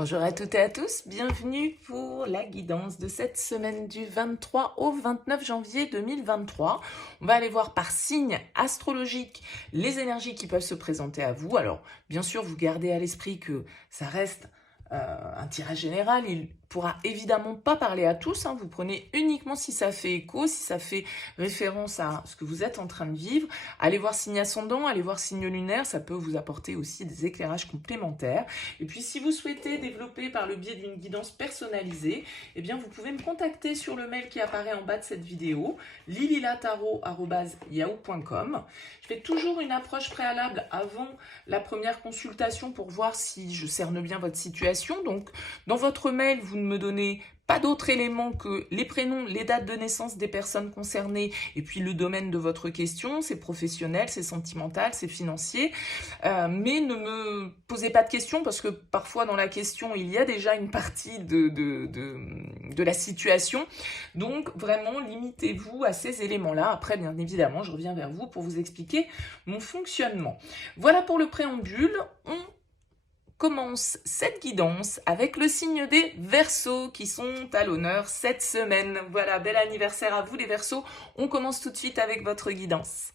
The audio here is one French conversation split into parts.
Bonjour à toutes et à tous, bienvenue pour la guidance de cette semaine du 23 au 29 janvier 2023. On va aller voir par signe astrologique les énergies qui peuvent se présenter à vous. Alors, bien sûr, vous gardez à l'esprit que ça reste un tirage général, il pourra évidemment pas parler à tous, vous prenez uniquement si ça fait écho, si ça fait référence à ce que vous êtes en train de vivre. Allez voir signe ascendant, allez voir signe lunaire, ça peut vous apporter aussi des éclairages complémentaires. Et puis si vous souhaitez développer par le biais d'une guidance personnalisée, eh bien vous pouvez me contacter sur le mail qui apparaît en bas de cette vidéo, lililataro@yahoo.com. Je fais toujours une approche préalable avant la première consultation pour voir si je cerne bien votre situation. Donc dans votre mail, vous ne me donnez pas d'autres éléments que les prénoms, les dates de naissance des personnes concernées et puis le domaine de votre question, c'est professionnel, c'est sentimental, c'est financier. Mais ne me posez pas de questions parce que parfois dans la question, il y a déjà une partie de la situation. Donc vraiment, limitez-vous à ces éléments-là. Après, bien évidemment, je reviens vers vous pour vous expliquer mon fonctionnement. Voilà pour le préambule. On commence cette guidance avec le signe des Verseaux qui sont à l'honneur cette semaine. Voilà, bel anniversaire à vous les Verseaux. On commence tout de suite avec votre guidance.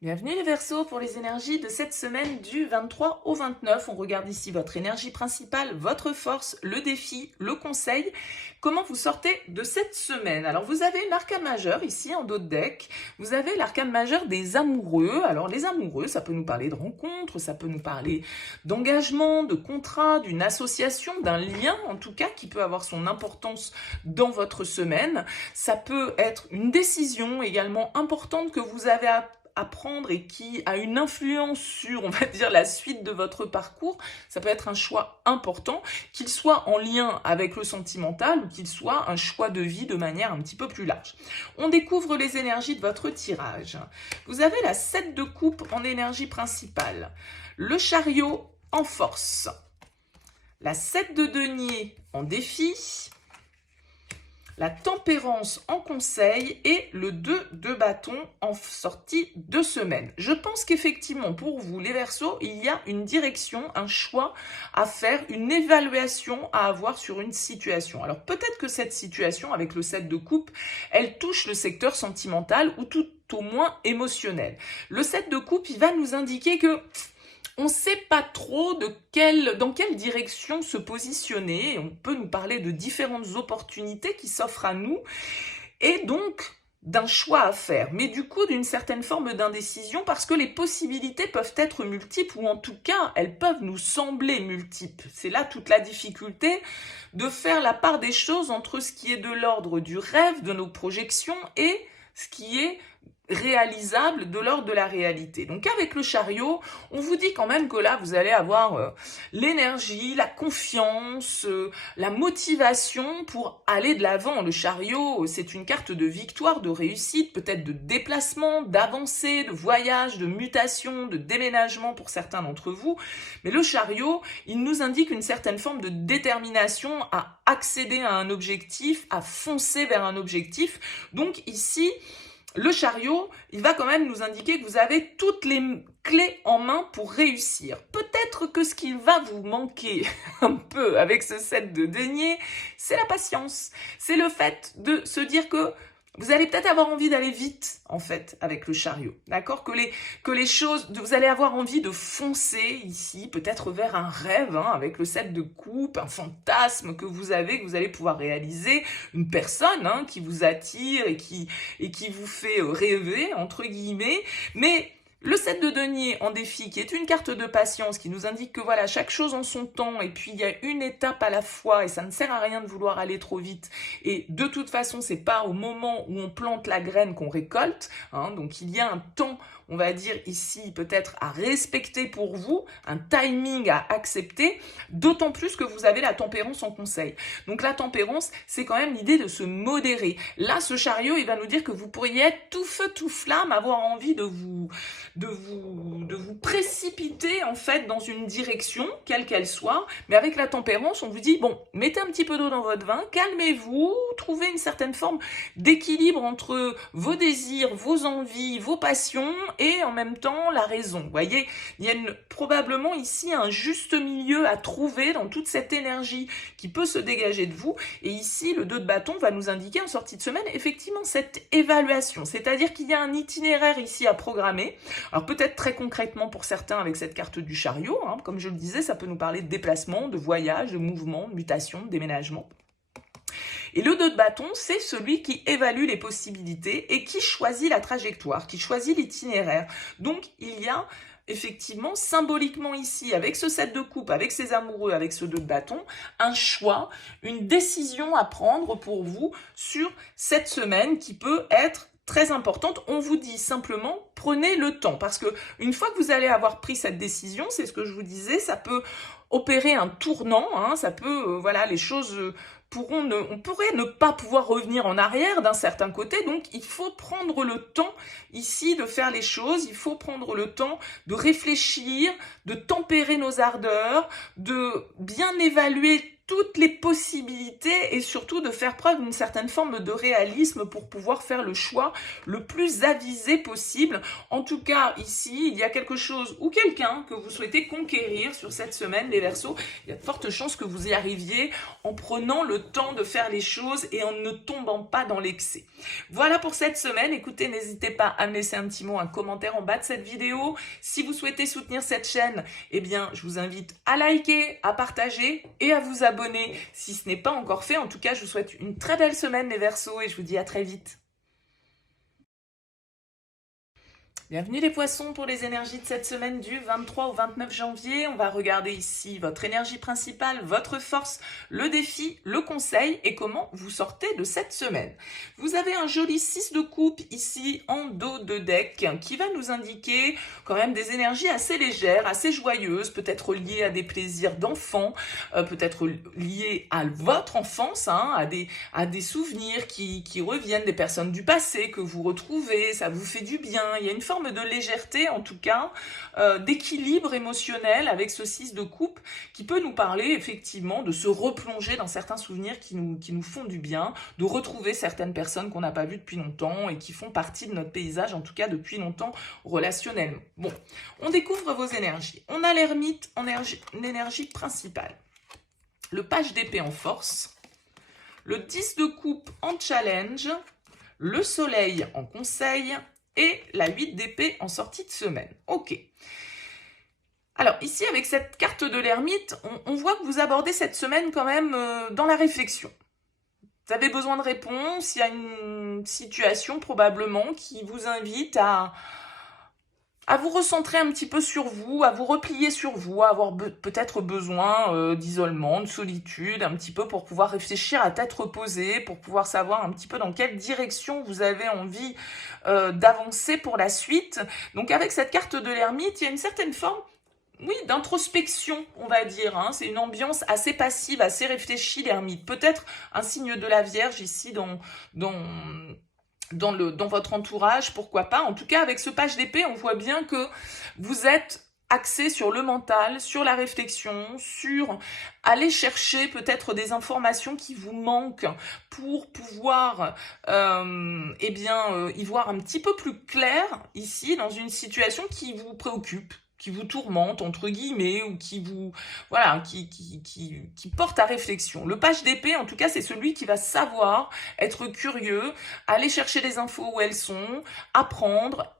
Bienvenue les Verseaux pour les énergies de cette semaine du 23 au 29. On regarde ici votre énergie principale, votre force, le défi, le conseil. Comment vous sortez de cette semaine? Alors vous avez l'arcane majeur ici en dos de deck. Vous avez l'arcane majeur des amoureux. Alors les amoureux, ça peut nous parler de rencontres, ça peut nous parler d'engagement, de contrat, d'une association, d'un lien en tout cas qui peut avoir son importance dans votre semaine. Ça peut être une décision également importante que vous avez à prendre et qui a une influence sur, on va dire, la suite de votre parcours. Ça peut être un choix important, qu'il soit en lien avec le sentimental ou qu'il soit un choix de vie de manière un petit peu plus large. On découvre les énergies de votre tirage. Vous avez la 7 de coupe en énergie principale, le chariot en force, la 7 de denier en défi, la tempérance en conseil et le 2 de bâton en sortie de semaine. Je pense qu'effectivement, pour vous, les Verseaux, il y a une direction, un choix à faire, une évaluation à avoir sur une situation. Alors peut-être que cette situation, avec le 7 de coupe, elle touche le secteur sentimental ou tout au moins émotionnel. Le 7 de coupe, il va nous indiquer que on ne sait pas trop dans quelle direction se positionner. On peut nous parler de différentes opportunités qui s'offrent à nous et donc d'un choix à faire, mais du coup d'une certaine forme d'indécision parce que les possibilités peuvent être multiples ou en tout cas elles peuvent nous sembler multiples. C'est là toute la difficulté de faire la part des choses entre ce qui est de l'ordre du rêve, de nos projections et ce qui est réalisable de l'ordre de la réalité. Donc avec le chariot, on vous dit quand même que là, vous allez avoir l'énergie, la confiance, la motivation pour aller de l'avant. Le chariot, c'est une carte de victoire, de réussite, peut-être de déplacement, d'avancée, de voyage, de mutation, de déménagement pour certains d'entre vous. Mais le chariot, il nous indique une certaine forme de détermination à accéder à un objectif, à foncer vers un objectif. Donc ici, le chariot, il va quand même nous indiquer que vous avez toutes les clés en main pour réussir. Peut-être que ce qui va vous manquer un peu avec ce 7 de denier, c'est la patience. C'est le fait de se dire que vous allez peut-être avoir envie d'aller vite, en fait, avec le chariot, d'accord? Que les choses, vous allez avoir envie de foncer ici, peut-être vers un rêve, avec le 7 de coupe, un fantasme que vous allez pouvoir réaliser, une personne qui vous attire et qui vous fait rêver, entre guillemets, mais le 7 de denier en défi, qui est une carte de patience, qui nous indique que voilà, chaque chose en son temps, et puis il y a une étape à la fois, et ça ne sert à rien de vouloir aller trop vite, et de toute façon, c'est pas au moment où on plante la graine qu'on récolte, donc il y a un temps, on va dire ici, peut-être à respecter pour vous, un timing à accepter, d'autant plus que vous avez la tempérance en conseil. Donc la tempérance, c'est quand même l'idée de se modérer. Là, ce chariot, il va nous dire que vous pourriez être tout feu, tout flamme, avoir envie de vous de vous précipiter en fait dans une direction, quelle qu'elle soit. Mais avec la tempérance, on vous dit, bon, mettez un petit peu d'eau dans votre vin, calmez-vous, trouvez une certaine forme d'équilibre entre vos désirs, vos envies, vos passions et en même temps la raison. Vous voyez, il y a probablement ici un juste milieu à trouver dans toute cette énergie qui peut se dégager de vous. Et ici, le 2 de bâton va nous indiquer en sortie de semaine, effectivement, cette évaluation. C'est-à-dire qu'il y a un itinéraire ici à programmer. Alors peut-être très concrètement pour certains avec cette carte du chariot, hein, comme je le disais, ça peut nous parler de déplacement, de voyage, de mouvement, de mutation, de déménagement. Et le 2 de bâton, c'est celui qui évalue les possibilités et qui choisit la trajectoire, qui choisit l'itinéraire. Donc il y a effectivement, symboliquement ici, avec ce 7 de coupe, avec ces amoureux, avec ce 2 de bâton, un choix, une décision à prendre pour vous sur cette semaine qui peut être très importante. On vous dit simplement, prenez le temps, parce que une fois que vous allez avoir pris cette décision, c'est ce que je vous disais, ça peut opérer un tournant, hein, ça peut, voilà, les choses on pourrait ne pas pouvoir revenir en arrière d'un certain côté, donc il faut prendre le temps ici de faire les choses, il faut prendre le temps de réfléchir, de tempérer nos ardeurs, de bien évaluer toutes les possibilités et surtout de faire preuve d'une certaine forme de réalisme pour pouvoir faire le choix le plus avisé possible. En tout cas, ici, il y a quelque chose ou quelqu'un que vous souhaitez conquérir sur cette semaine, les Verseaux. Il y a de fortes chances que vous y arriviez en prenant le temps de faire les choses et en ne tombant pas dans l'excès. Voilà pour cette semaine. Écoutez, n'hésitez pas à me laisser un petit mot, un commentaire en bas de cette vidéo. Si vous souhaitez soutenir cette chaîne, eh bien, je vous invite à liker, à partager et à vous abonner si ce n'est pas encore fait. En tout cas, je vous souhaite une très belle semaine les Verseaux et je vous dis à très vite. Bienvenue les poissons pour les énergies de cette semaine du 23 au 29 janvier. On va regarder ici votre énergie principale, votre force, le défi, le conseil et comment vous sortez de cette semaine. Vous avez un joli 6 de coupe ici en dos de deck qui va nous indiquer quand même des énergies assez légères, assez joyeuses, peut-être liées à des plaisirs d'enfants, peut-être liées à votre enfance, hein, à des souvenirs qui reviennent, des personnes du passé que vous retrouvez, ça vous fait du bien. Il y a une forme de légèreté, en tout cas, d'équilibre émotionnel avec ce 6 de coupe qui peut nous parler effectivement de se replonger dans certains souvenirs qui nous font du bien, de retrouver certaines personnes qu'on n'a pas vues depuis longtemps et qui font partie de notre paysage, en tout cas depuis longtemps relationnellement. Bon, on découvre vos énergies. On a l'ermite en énergie principale, le page d'épée en force, le 10 de coupe en challenge, le soleil en conseil, et la 8 d'épée en sortie de semaine. Ok. Alors ici, avec cette carte de l'ermite, on voit que vous abordez cette semaine quand même dans la réflexion. Vous avez besoin de réponses, il y a une situation probablement qui vous invite à vous recentrer un petit peu sur vous, à vous replier sur vous, à avoir peut-être besoin d'isolement, de solitude, un petit peu pour pouvoir réfléchir à tête reposée, pour pouvoir savoir un petit peu dans quelle direction vous avez envie d'avancer pour la suite. Donc avec cette carte de l'ermite, il y a une certaine forme, oui, d'introspection, on va dire. Hein. C'est une ambiance assez passive, assez réfléchie, l'ermite. Peut-être un signe de la Vierge ici dans votre entourage, pourquoi pas. En tout cas, avec ce page d'épée, on voit bien que vous êtes axé sur le mental, sur la réflexion, sur aller chercher peut-être des informations qui vous manquent pour pouvoir y voir un petit peu plus clair ici dans une situation qui vous préoccupe, qui vous tourmente, entre guillemets, ou qui vous, voilà, qui porte à réflexion. Le page d'épée, en tout cas, c'est celui qui va savoir être curieux, aller chercher les infos où elles sont, apprendre,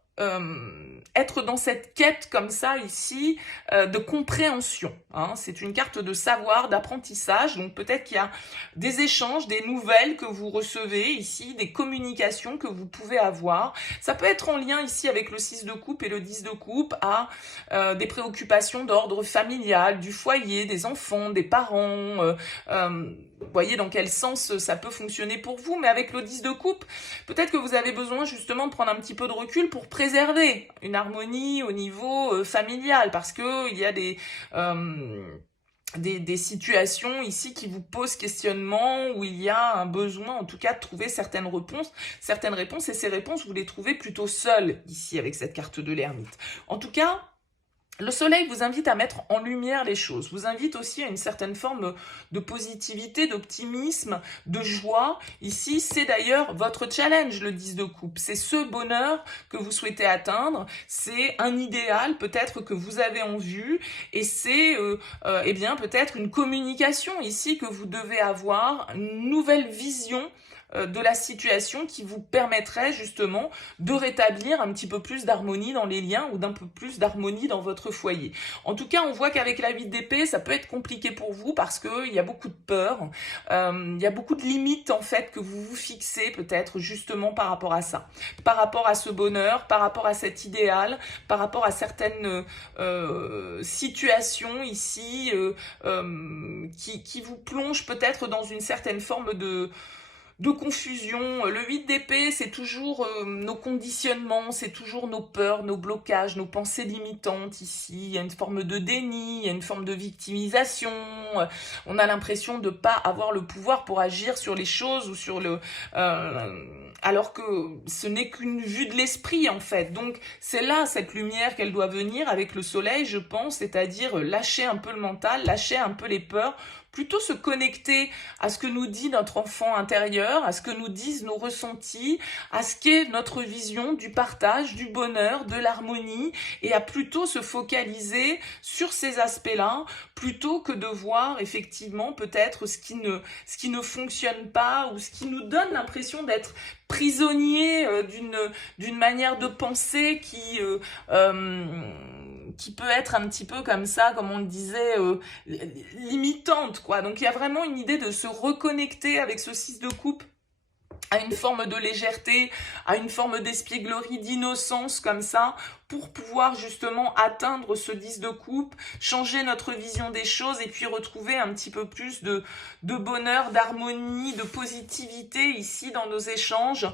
être dans cette quête comme ça ici de compréhension. Hein. C'est une carte de savoir, d'apprentissage, donc peut-être qu'il y a des échanges, des nouvelles que vous recevez ici, des communications que vous pouvez avoir. Ça peut être en lien ici avec le 6 de coupe et le 10 de coupe à des préoccupations d'ordre familial, du foyer, des enfants, des parents. Vous voyez dans quel sens ça peut fonctionner pour vous, mais avec le 10 de coupe, peut-être que vous avez besoin justement de prendre un petit peu de recul pour préserver une harmonie au niveau familial, parce que il y a des situations ici qui vous posent questionnement, où il y a un besoin en tout cas de trouver certaines réponses, et ces réponses vous les trouvez plutôt seules ici avec cette carte de l'ermite. En tout cas, le soleil vous invite à mettre en lumière les choses, vous invite aussi à une certaine forme de positivité, d'optimisme, de joie. Ici, c'est d'ailleurs votre challenge, le 10 de coupe. C'est ce bonheur que vous souhaitez atteindre, c'est un idéal peut-être que vous avez en vue, et c'est eh bien peut-être une communication ici que vous devez avoir, une nouvelle vision de la situation qui vous permettrait justement de rétablir un petit peu plus d'harmonie dans les liens ou d'un peu plus d'harmonie dans votre foyer. En tout cas, on voit qu'avec la 8 d'épée, ça peut être compliqué pour vous parce qu'il y a beaucoup de peur, il y a beaucoup de limites en fait que vous vous fixez peut-être justement par rapport à ça, par rapport à ce bonheur, par rapport à cet idéal, par rapport à certaines situations ici qui vous plongent peut-être dans une certaine forme de confusion. Le 8 d'épée, c'est toujours nos conditionnements, c'est toujours nos peurs, nos blocages, nos pensées limitantes ici. Il y a une forme de déni, il y a une forme de victimisation. On a l'impression de ne pas avoir le pouvoir pour agir sur les choses ou sur le... alors que ce n'est qu'une vue de l'esprit en fait. Donc c'est là cette lumière qu'elle doit venir avec le soleil, je pense, c'est-à-dire lâcher un peu le mental, lâcher un peu les peurs, plutôt se connecter à ce que nous dit notre enfant intérieur, à ce que nous disent nos ressentis, à ce qu'est notre vision du partage, du bonheur, de l'harmonie, et à plutôt se focaliser sur ces aspects-là, plutôt que de voir effectivement peut-être ce qui ne fonctionne pas ou ce qui nous donne l'impression d'être prisonnier d'une manière de penser qui peut être un petit peu comme ça, comme on le disait, limitante, quoi. Donc il y a vraiment une idée de se reconnecter avec ce 6 de coupe à une forme de légèreté, à une forme d'espièglerie, d'innocence comme ça, pour pouvoir justement atteindre ce 10 de coupe, changer notre vision des choses et puis retrouver un petit peu plus de bonheur, d'harmonie, de positivité ici dans nos échanges,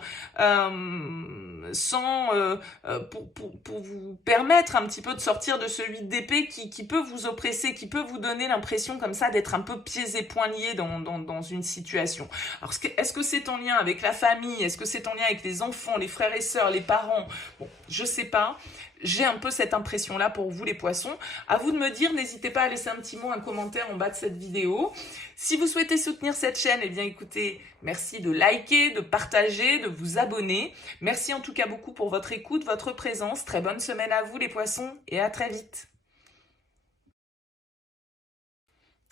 pour vous permettre un petit peu de sortir de ce 8 d'épée qui peut vous oppresser, qui peut vous donner l'impression comme ça d'être un peu pieds et poings liés dans une situation. Alors est-ce que c'est en lien avec la famille? Est-ce que c'est en lien avec les enfants, les frères et sœurs, les parents? Bon, je sais pas. J'ai un peu cette impression-là pour vous, les poissons. À vous de me dire, n'hésitez pas à laisser un petit mot, un commentaire en bas de cette vidéo. Si vous souhaitez soutenir cette chaîne, eh bien écoutez, merci de liker, de partager, de vous abonner. Merci en tout cas beaucoup pour votre écoute, votre présence. Très bonne semaine à vous, les poissons, et à très vite.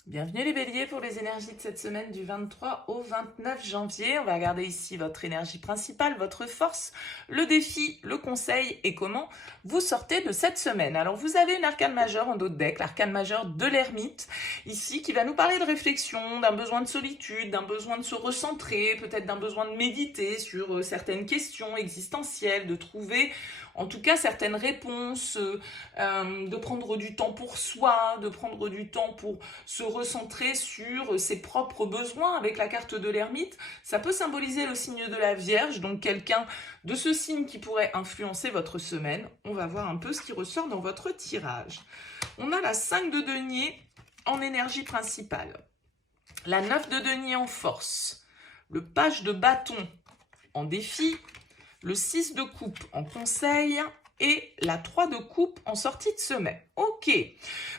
Bienvenue les béliers pour les énergies de cette semaine du 23 au 29 janvier. On va regarder ici votre énergie principale, votre force, le défi, le conseil et comment vous sortez de cette semaine. Alors vous avez une arcane majeure en dos de deck, l'arcane majeure de l'ermite, ici qui va nous parler de réflexion, d'un besoin de solitude, d'un besoin de se recentrer, peut-être d'un besoin de méditer sur certaines questions existentielles, de trouver en tout cas certaines réponses, de prendre du temps pour soi, de prendre du temps pour se recentrer sur ses propres besoins avec la carte de l'ermite. Ça peut symboliser le signe de la Vierge, donc quelqu'un de ce signe qui pourrait influencer votre semaine. On va voir un peu ce qui ressort dans votre tirage. On a la 5 de denier en énergie principale, la 9 de denier en force, le page de bâton en défi, le 6 de coupe en conseil et la 3 de coupe en sortie de semaine. Ok.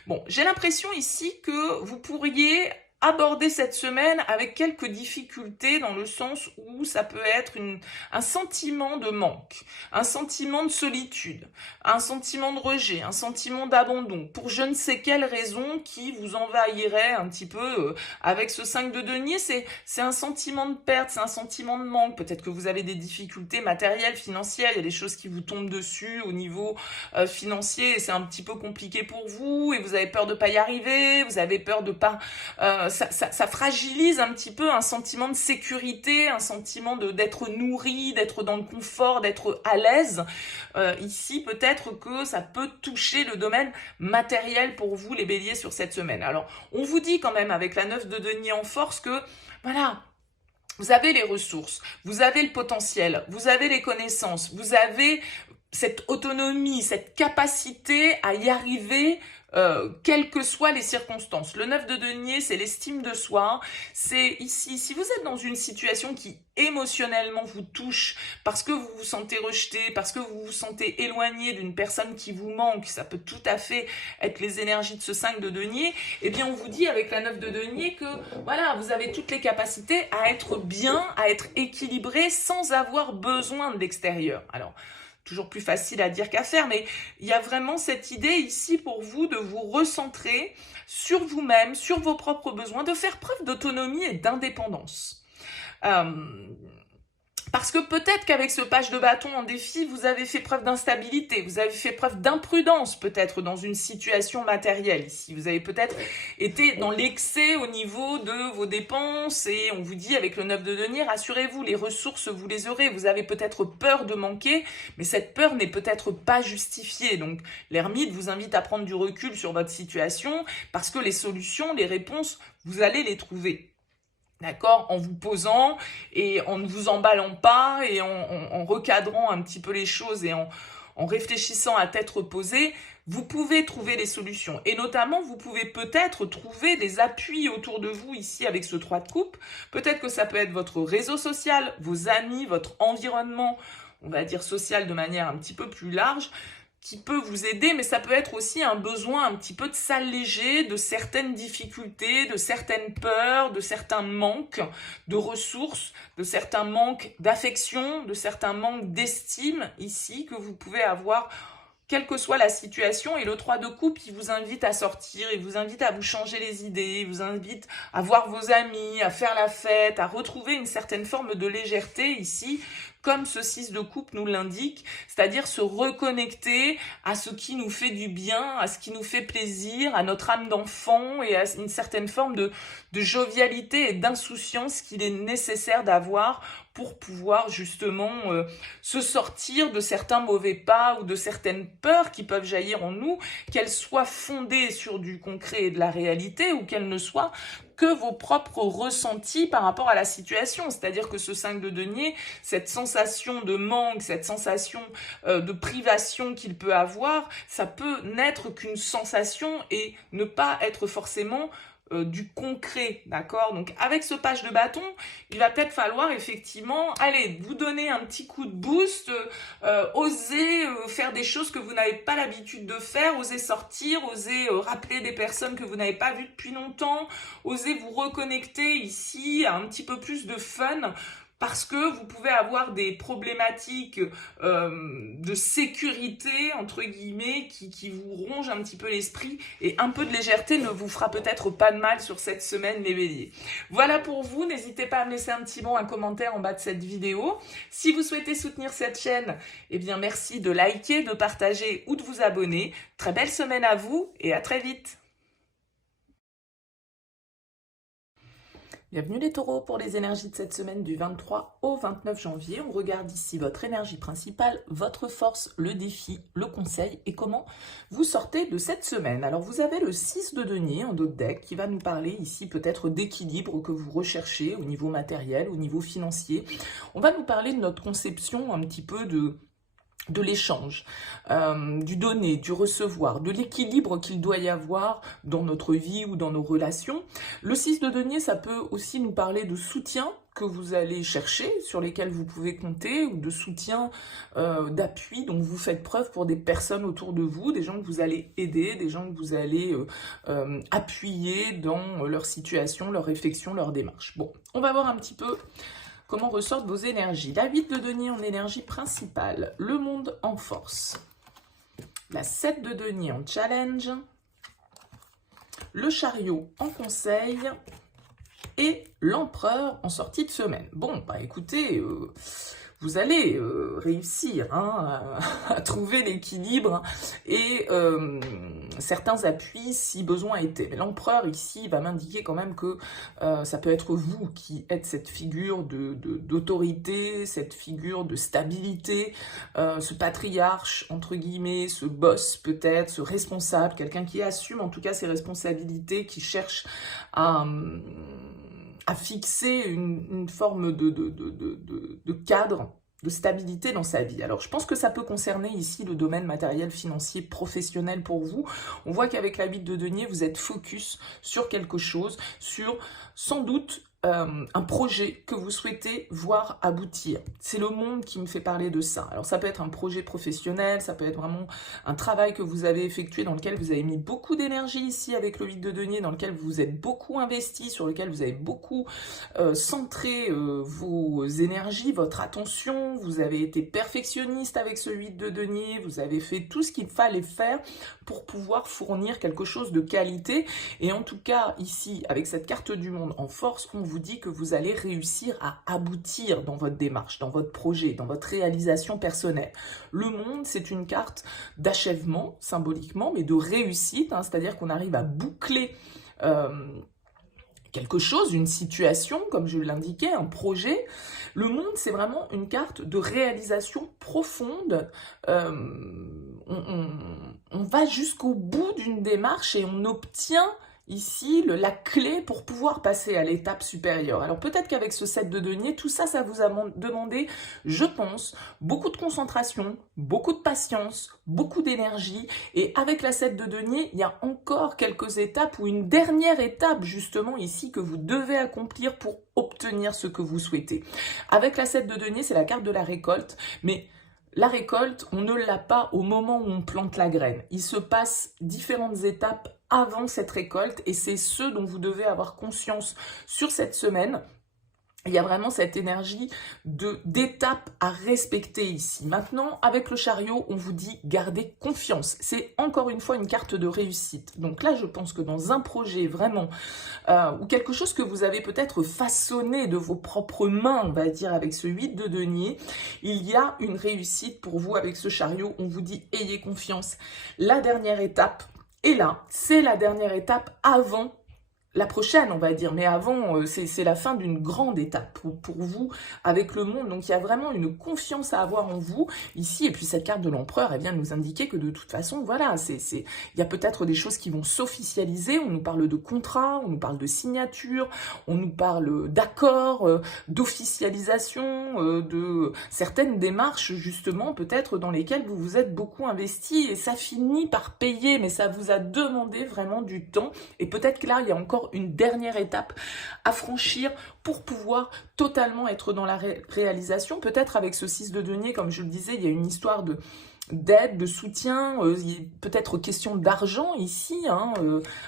Bon, j'ai l'impression ici que vous pourriez aborder cette semaine avec quelques difficultés dans le sens où ça peut être un sentiment de manque, un sentiment de solitude, un sentiment de rejet, un sentiment d'abandon, pour je ne sais quelle raison qui vous envahirait un petit peu avec ce 5 de denier. C'est un sentiment de perte, c'est un sentiment de manque. Peut-être que vous avez des difficultés matérielles, financières, il y a des choses qui vous tombent dessus au niveau financier et c'est un petit peu compliqué pour vous et vous avez peur de pas y arriver, vous avez peur de pas... Ça fragilise un petit peu un sentiment de sécurité, un sentiment d'être nourri, d'être dans le confort, d'être à l'aise. Ici, peut-être que ça peut toucher le domaine matériel pour vous, les béliers, sur cette semaine. Alors, on vous dit quand même, avec la 9 de denier en force, que, voilà, vous avez les ressources, vous avez le potentiel, vous avez les connaissances, vous avez cette autonomie, cette capacité à y arriver quelles que soient les circonstances. Le 9 de denier, c'est l'estime de soi. C'est ici, si vous êtes dans une situation qui émotionnellement vous touche, parce que vous vous sentez rejeté, parce que vous vous sentez éloigné d'une personne qui vous manque, ça peut tout à fait être les énergies de ce 5 de denier, eh bien on vous dit avec la 9 de denier que voilà, vous avez toutes les capacités à être bien, à être équilibré sans avoir besoin de l'extérieur. Alors, toujours plus facile à dire qu'à faire, mais il y a vraiment cette idée ici pour vous de vous recentrer sur vous-même, sur vos propres besoins, de faire preuve d'autonomie et d'indépendance. Parce que peut-être qu'avec ce page de bâton en défi, vous avez fait preuve d'instabilité, vous avez fait preuve d'imprudence peut-être dans une situation matérielle ici. Vous avez peut-être été dans l'excès au niveau de vos dépenses et on vous dit avec le 9 de denier, rassurez-vous, les ressources, vous les aurez. Vous avez peut-être peur de manquer, mais cette peur n'est peut-être pas justifiée. Donc l'ermite vous invite à prendre du recul sur votre situation parce que les solutions, les réponses, vous allez les trouver. D'accord, en vous posant et en ne vous emballant pas et en recadrant un petit peu les choses et en réfléchissant à tête reposée, vous pouvez trouver les solutions. Et notamment, vous pouvez peut-être trouver des appuis autour de vous ici avec ce 3 de coupe. Peut-être que ça peut être votre réseau social, vos amis, votre environnement, on va dire social de manière un petit peu plus large, qui peut vous aider, mais ça peut être aussi un besoin un petit peu de s'alléger de certaines difficultés, de certaines peurs, de certains manques de ressources, de certains manques d'affection, de certains manques d'estime ici que vous pouvez avoir quelle que soit la situation. Et le 3 de coupe, il vous invite à sortir, il vous invite à vous changer les idées, il vous invite à voir vos amis, à faire la fête, à retrouver une certaine forme de légèreté ici, comme ce 6 de coupe nous l'indique, c'est-à-dire se reconnecter à ce qui nous fait du bien, à ce qui nous fait plaisir, à notre âme d'enfant et à une certaine forme de jovialité et d'insouciance qu'il est nécessaire d'avoir pour pouvoir justement se sortir de certains mauvais pas ou de certaines peurs qui peuvent jaillir en nous, qu'elles soient fondées sur du concret et de la réalité ou qu'elles ne soient que vos propres ressentis par rapport à la situation. C'est-à-dire que ce 5 de denier, cette sensation de manque, cette sensation de privation qu'il peut avoir, ça peut n'être qu'une sensation et ne pas être forcément du concret, d'accord? Donc avec ce page de bâton, il va peut-être falloir effectivement, allez, vous donner un petit coup de boost, oser faire des choses que vous n'avez pas l'habitude de faire, oser sortir, oser rappeler des personnes que vous n'avez pas vues depuis longtemps, oser vous reconnecter ici à un petit peu plus de fun, parce que vous pouvez avoir des problématiques de sécurité, entre guillemets, qui vous rongent un petit peu l'esprit, et un peu de légèreté ne vous fera peut-être pas de mal sur cette semaine, les béliers. Voilà pour vous, n'hésitez pas à me laisser un petit mot, un commentaire en bas de cette vidéo. Si vous souhaitez soutenir cette chaîne, eh bien merci de liker, de partager ou de vous abonner. Très belle semaine à vous et à très vite. Bienvenue les taureaux pour les énergies de cette semaine du 23 au 29 janvier. On regarde ici votre énergie principale, votre force, le défi, le conseil et comment vous sortez de cette semaine. Alors vous avez le 6 de denier en dos de deck qui va nous parler ici peut-être d'équilibre que vous recherchez au niveau matériel, au niveau financier. On va nous parler de notre conception un petit peu de l'échange, du donner, du recevoir, de l'équilibre qu'il doit y avoir dans notre vie ou dans nos relations. Le 6 de denier, ça peut aussi nous parler de soutien que vous allez chercher, sur lesquels vous pouvez compter, ou de soutien, d'appui dont vous faites preuve pour des personnes autour de vous, des gens que vous allez aider, des gens que vous allez appuyer dans leur situation, leur réflexion, leur démarche. Bon, on va voir un petit peu comment ressortent vos énergies. La 8 de denier en énergie principale, le monde en force. La 7 de denier en challenge, le chariot en conseil et l'empereur en sortie de semaine. Bon, bah écoutez, vous allez réussir à trouver l'équilibre et certains appuis si besoin était. Mais l'empereur ici va m'indiquer quand même que ça peut être vous qui êtes cette figure d'autorité, cette figure de stabilité, ce patriarche entre guillemets, ce boss peut-être, ce responsable, quelqu'un qui assume en tout cas ses responsabilités, qui cherche à fixer une forme de cadre de stabilité dans sa vie. Alors, je pense que ça peut concerner ici le domaine matériel, financier, professionnel pour vous. On voit qu'avec la 8 de denier, vous êtes focus sur quelque chose, sur sans doute un projet que vous souhaitez voir aboutir. C'est le monde qui me fait parler de ça. Alors ça peut être un projet professionnel, ça peut être vraiment un travail que vous avez effectué dans lequel vous avez mis beaucoup d'énergie ici avec le 8 de denier, dans lequel vous êtes beaucoup investi, sur lequel vous avez beaucoup centré vos énergies, votre attention, vous avez été perfectionniste avec ce 8 de denier, vous avez fait tout ce qu'il fallait faire pour pouvoir fournir quelque chose de qualité. Et en tout cas, ici, avec cette carte du monde en force, on vous dit que vous allez réussir à aboutir dans votre démarche, dans votre projet, dans votre réalisation personnelle. Le monde, c'est une carte d'achèvement, symboliquement, mais de réussite, hein, c'est-à-dire qu'on arrive à boucler quelque chose, une situation, comme je l'indiquais, un projet. Le monde, c'est vraiment une carte de réalisation profonde. On va jusqu'au bout d'une démarche et on obtient ici la clé pour pouvoir passer à l'étape supérieure. Alors peut-être qu'avec ce 7 de denier, tout ça, ça vous a demandé, je pense, beaucoup de concentration, beaucoup de patience, beaucoup d'énergie. Et avec la 7 de denier, il y a encore quelques étapes ou une dernière étape justement ici que vous devez accomplir pour obtenir ce que vous souhaitez. Avec la 7 de denier, c'est la carte de la récolte, mais la récolte, on ne l'a pas au moment où on plante la graine. Il se passe différentes étapes avant cette récolte et c'est ce dont vous devez avoir conscience sur cette semaine. Il y a vraiment cette énergie d'étape à respecter ici. Maintenant, avec le chariot, on vous dit gardez confiance. C'est encore une fois une carte de réussite. Donc là, je pense que dans un projet vraiment, ou quelque chose que vous avez peut-être façonné de vos propres mains, on va dire avec ce 8 de denier, il y a une réussite pour vous avec ce chariot. On vous dit ayez confiance. La dernière étape est là. C'est la dernière étape avant la prochaine, on va dire, mais avant, c'est la fin d'une grande étape pour vous avec le monde. Donc, il y a vraiment une confiance à avoir en vous ici. Et puis, cette carte de l'empereur, elle vient nous indiquer que de toute façon, voilà, il y a peut-être des choses qui vont s'officialiser. On nous parle de contrat, on nous parle de signature, on nous parle d'accord, d'officialisation, de certaines démarches, justement, peut-être dans lesquelles vous vous êtes beaucoup investi. Et ça finit par payer, mais ça vous a demandé vraiment du temps. Et peut-être que là, il y a encore une dernière étape à franchir pour pouvoir totalement être dans la réalisation. Peut-être avec ce 6 de denier, comme je le disais, il y a une histoire d'aide, de soutien, peut-être question d'argent ici, hein,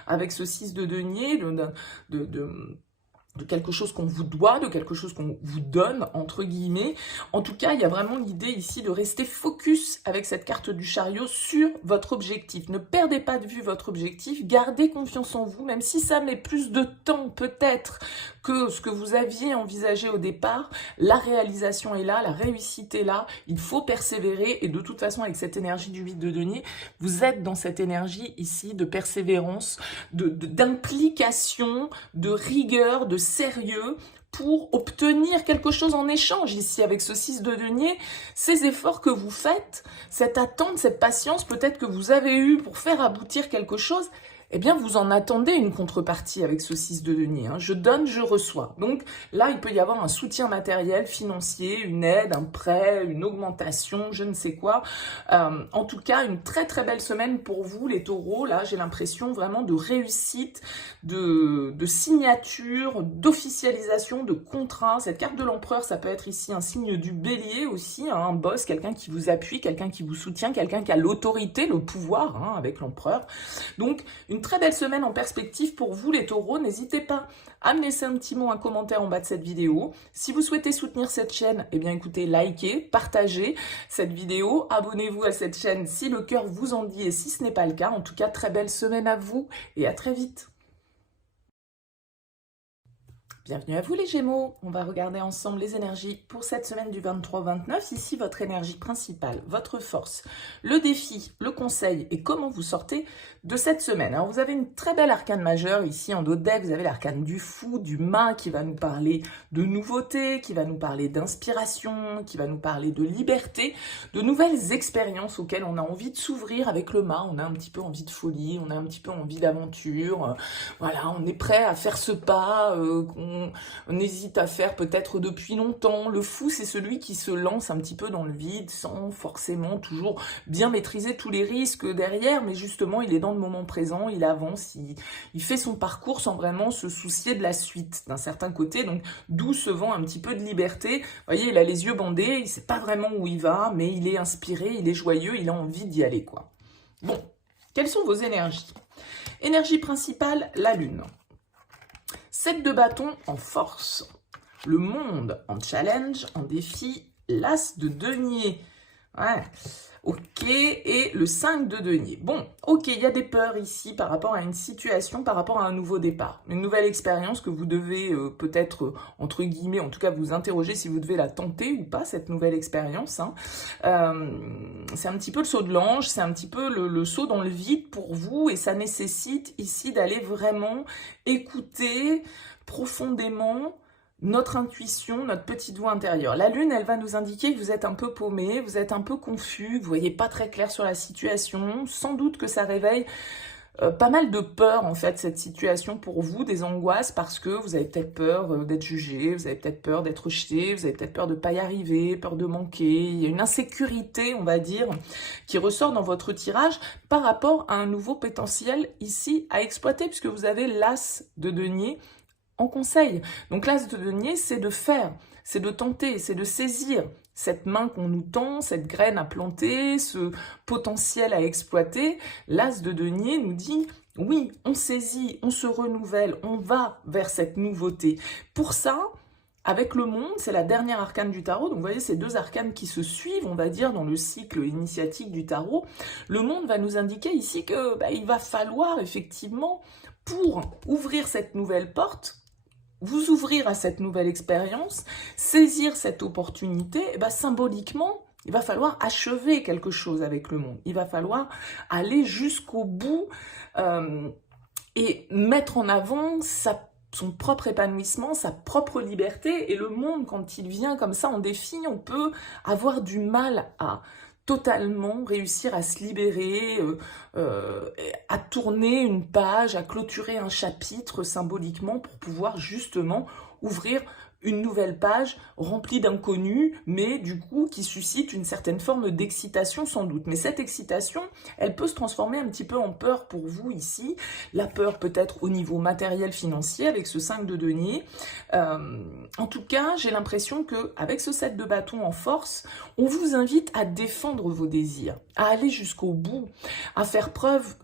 avec ce 6 de denier, de quelque chose qu'on vous doit, de quelque chose qu'on vous donne, entre guillemets. En tout cas, il y a vraiment l'idée ici de rester focus avec cette carte du chariot sur votre objectif. Ne perdez pas de vue votre objectif, gardez confiance en vous, même si ça met plus de temps peut-être que ce que vous aviez envisagé au départ. La réalisation est là, la réussite est là, il faut persévérer et de toute façon, avec cette énergie du 8 de denier, vous êtes dans cette énergie ici de persévérance, d'implication, de rigueur, de sérieux pour obtenir quelque chose en échange ici avec ce 6 de denier. Ces efforts que vous faites, cette attente, cette patience peut-être que vous avez eu pour faire aboutir quelque chose, eh bien, vous en attendez une contrepartie avec ce 6 de denier. Hein. Je donne, je reçois. Donc là, il peut y avoir un soutien matériel, financier, une aide, un prêt, une augmentation, je ne sais quoi. En tout cas, une très très belle semaine pour vous, les taureaux. Là, j'ai l'impression vraiment de réussite, de signature, d'officialisation, de contrat. Cette carte de l'empereur, ça peut être ici un signe du bélier aussi, hein, un boss, quelqu'un qui vous appuie, quelqu'un qui vous soutient, quelqu'un qui a l'autorité, le pouvoir hein, avec l'empereur. Donc, une très belle semaine en perspective pour vous les taureaux. N'hésitez pas à me laisser un petit mot, un commentaire en bas de cette vidéo. Si vous souhaitez soutenir cette chaîne, eh bien écoutez, likez, partagez cette vidéo. Abonnez-vous à cette chaîne si le cœur vous en dit et si ce n'est pas le cas. En tout cas, très belle semaine à vous et à très vite. Bienvenue à vous les Gémeaux, on va regarder ensemble les énergies pour cette semaine du 23 au 29. Ici, votre énergie principale, votre force, le défi, le conseil et comment vous sortez de cette semaine. Alors, vous avez une très belle arcane majeure ici en dos de deck. Vous avez l'arcane du fou, du mât qui va nous parler de nouveautés, qui va nous parler d'inspiration, qui va nous parler de liberté, de nouvelles expériences auxquelles on a envie de s'ouvrir avec le mât. On a un petit peu envie de folie, on a un petit peu envie d'aventure. Voilà, on est prêt à faire ce pas, on hésite à faire peut-être depuis longtemps. Le fou, c'est celui qui se lance un petit peu dans le vide sans forcément toujours bien maîtriser tous les risques derrière, mais justement, il est dans le moment présent, il avance, il fait son parcours sans vraiment se soucier de la suite d'un certain côté, donc d'où se vend un petit peu de liberté. Vous voyez, il a les yeux bandés, il ne sait pas vraiment où il va, mais il est inspiré, il est joyeux, il a envie d'y aller, quoi. Bon, quelles sont vos énergies? Énergie principale, la lune. 7 de bâton en force. Le monde en challenge, en défi. L'as de denier. Ouais, ok. Et le 5 de denier. Bon, ok, il y a des peurs ici par rapport à une situation, par rapport à un nouveau départ. Une nouvelle expérience que vous devez peut-être, entre guillemets, en tout cas vous interroger si vous devez la tenter ou pas, cette nouvelle expérience. Hein. C'est un petit peu le saut de l'ange, c'est un petit peu le saut dans le vide pour vous et ça nécessite ici d'aller vraiment écouter profondément notre intuition, notre petite voix intérieure. La lune, elle va nous indiquer que vous êtes un peu paumé, vous êtes un peu confus, vous voyez pas très clair sur la situation. Sans doute que ça réveille pas mal de peur, en fait, cette situation pour vous, des angoisses, parce que vous avez peut-être peur d'être jugé, vous avez peut-être peur d'être rejeté, vous avez peut-être peur de ne pas y arriver, peur de manquer. Il y a une insécurité, on va dire, qui ressort dans votre tirage par rapport à un nouveau potentiel ici à exploiter, puisque vous avez l'as de denier en conseil. Donc l'as de denier, c'est de faire, c'est de tenter, c'est de saisir cette main qu'on nous tend, cette graine à planter, ce potentiel à exploiter. L'as de denier nous dit, oui, on saisit, on se renouvelle, on va vers cette nouveauté. Pour ça, avec le monde, c'est la dernière arcane du tarot. Donc vous voyez, ces deux arcanes qui se suivent, on va dire, dans le cycle initiatique du tarot. Le monde va nous indiquer ici que il va falloir effectivement, pour ouvrir cette nouvelle porte, vous ouvrir à cette nouvelle expérience, saisir cette opportunité, symboliquement, il va falloir achever quelque chose avec le monde. Il va falloir aller jusqu'au bout et mettre en avant son propre épanouissement, sa propre liberté. Et le monde, quand il vient comme ça en défi, on peut avoir du mal à totalement réussir à se libérer, à tourner une page, à clôturer un chapitre symboliquement pour pouvoir justement ouvrir une nouvelle page remplie d'inconnus, mais du coup qui suscite une certaine forme d'excitation sans doute. Mais cette excitation, elle peut se transformer un petit peu en peur pour vous ici. La peur peut-être au niveau matériel financier avec ce 5 de denier. En tout cas, j'ai l'impression qu'avec ce 7 de bâton en force, on vous invite à défendre vos désirs, à aller jusqu'au bout, à faire preuve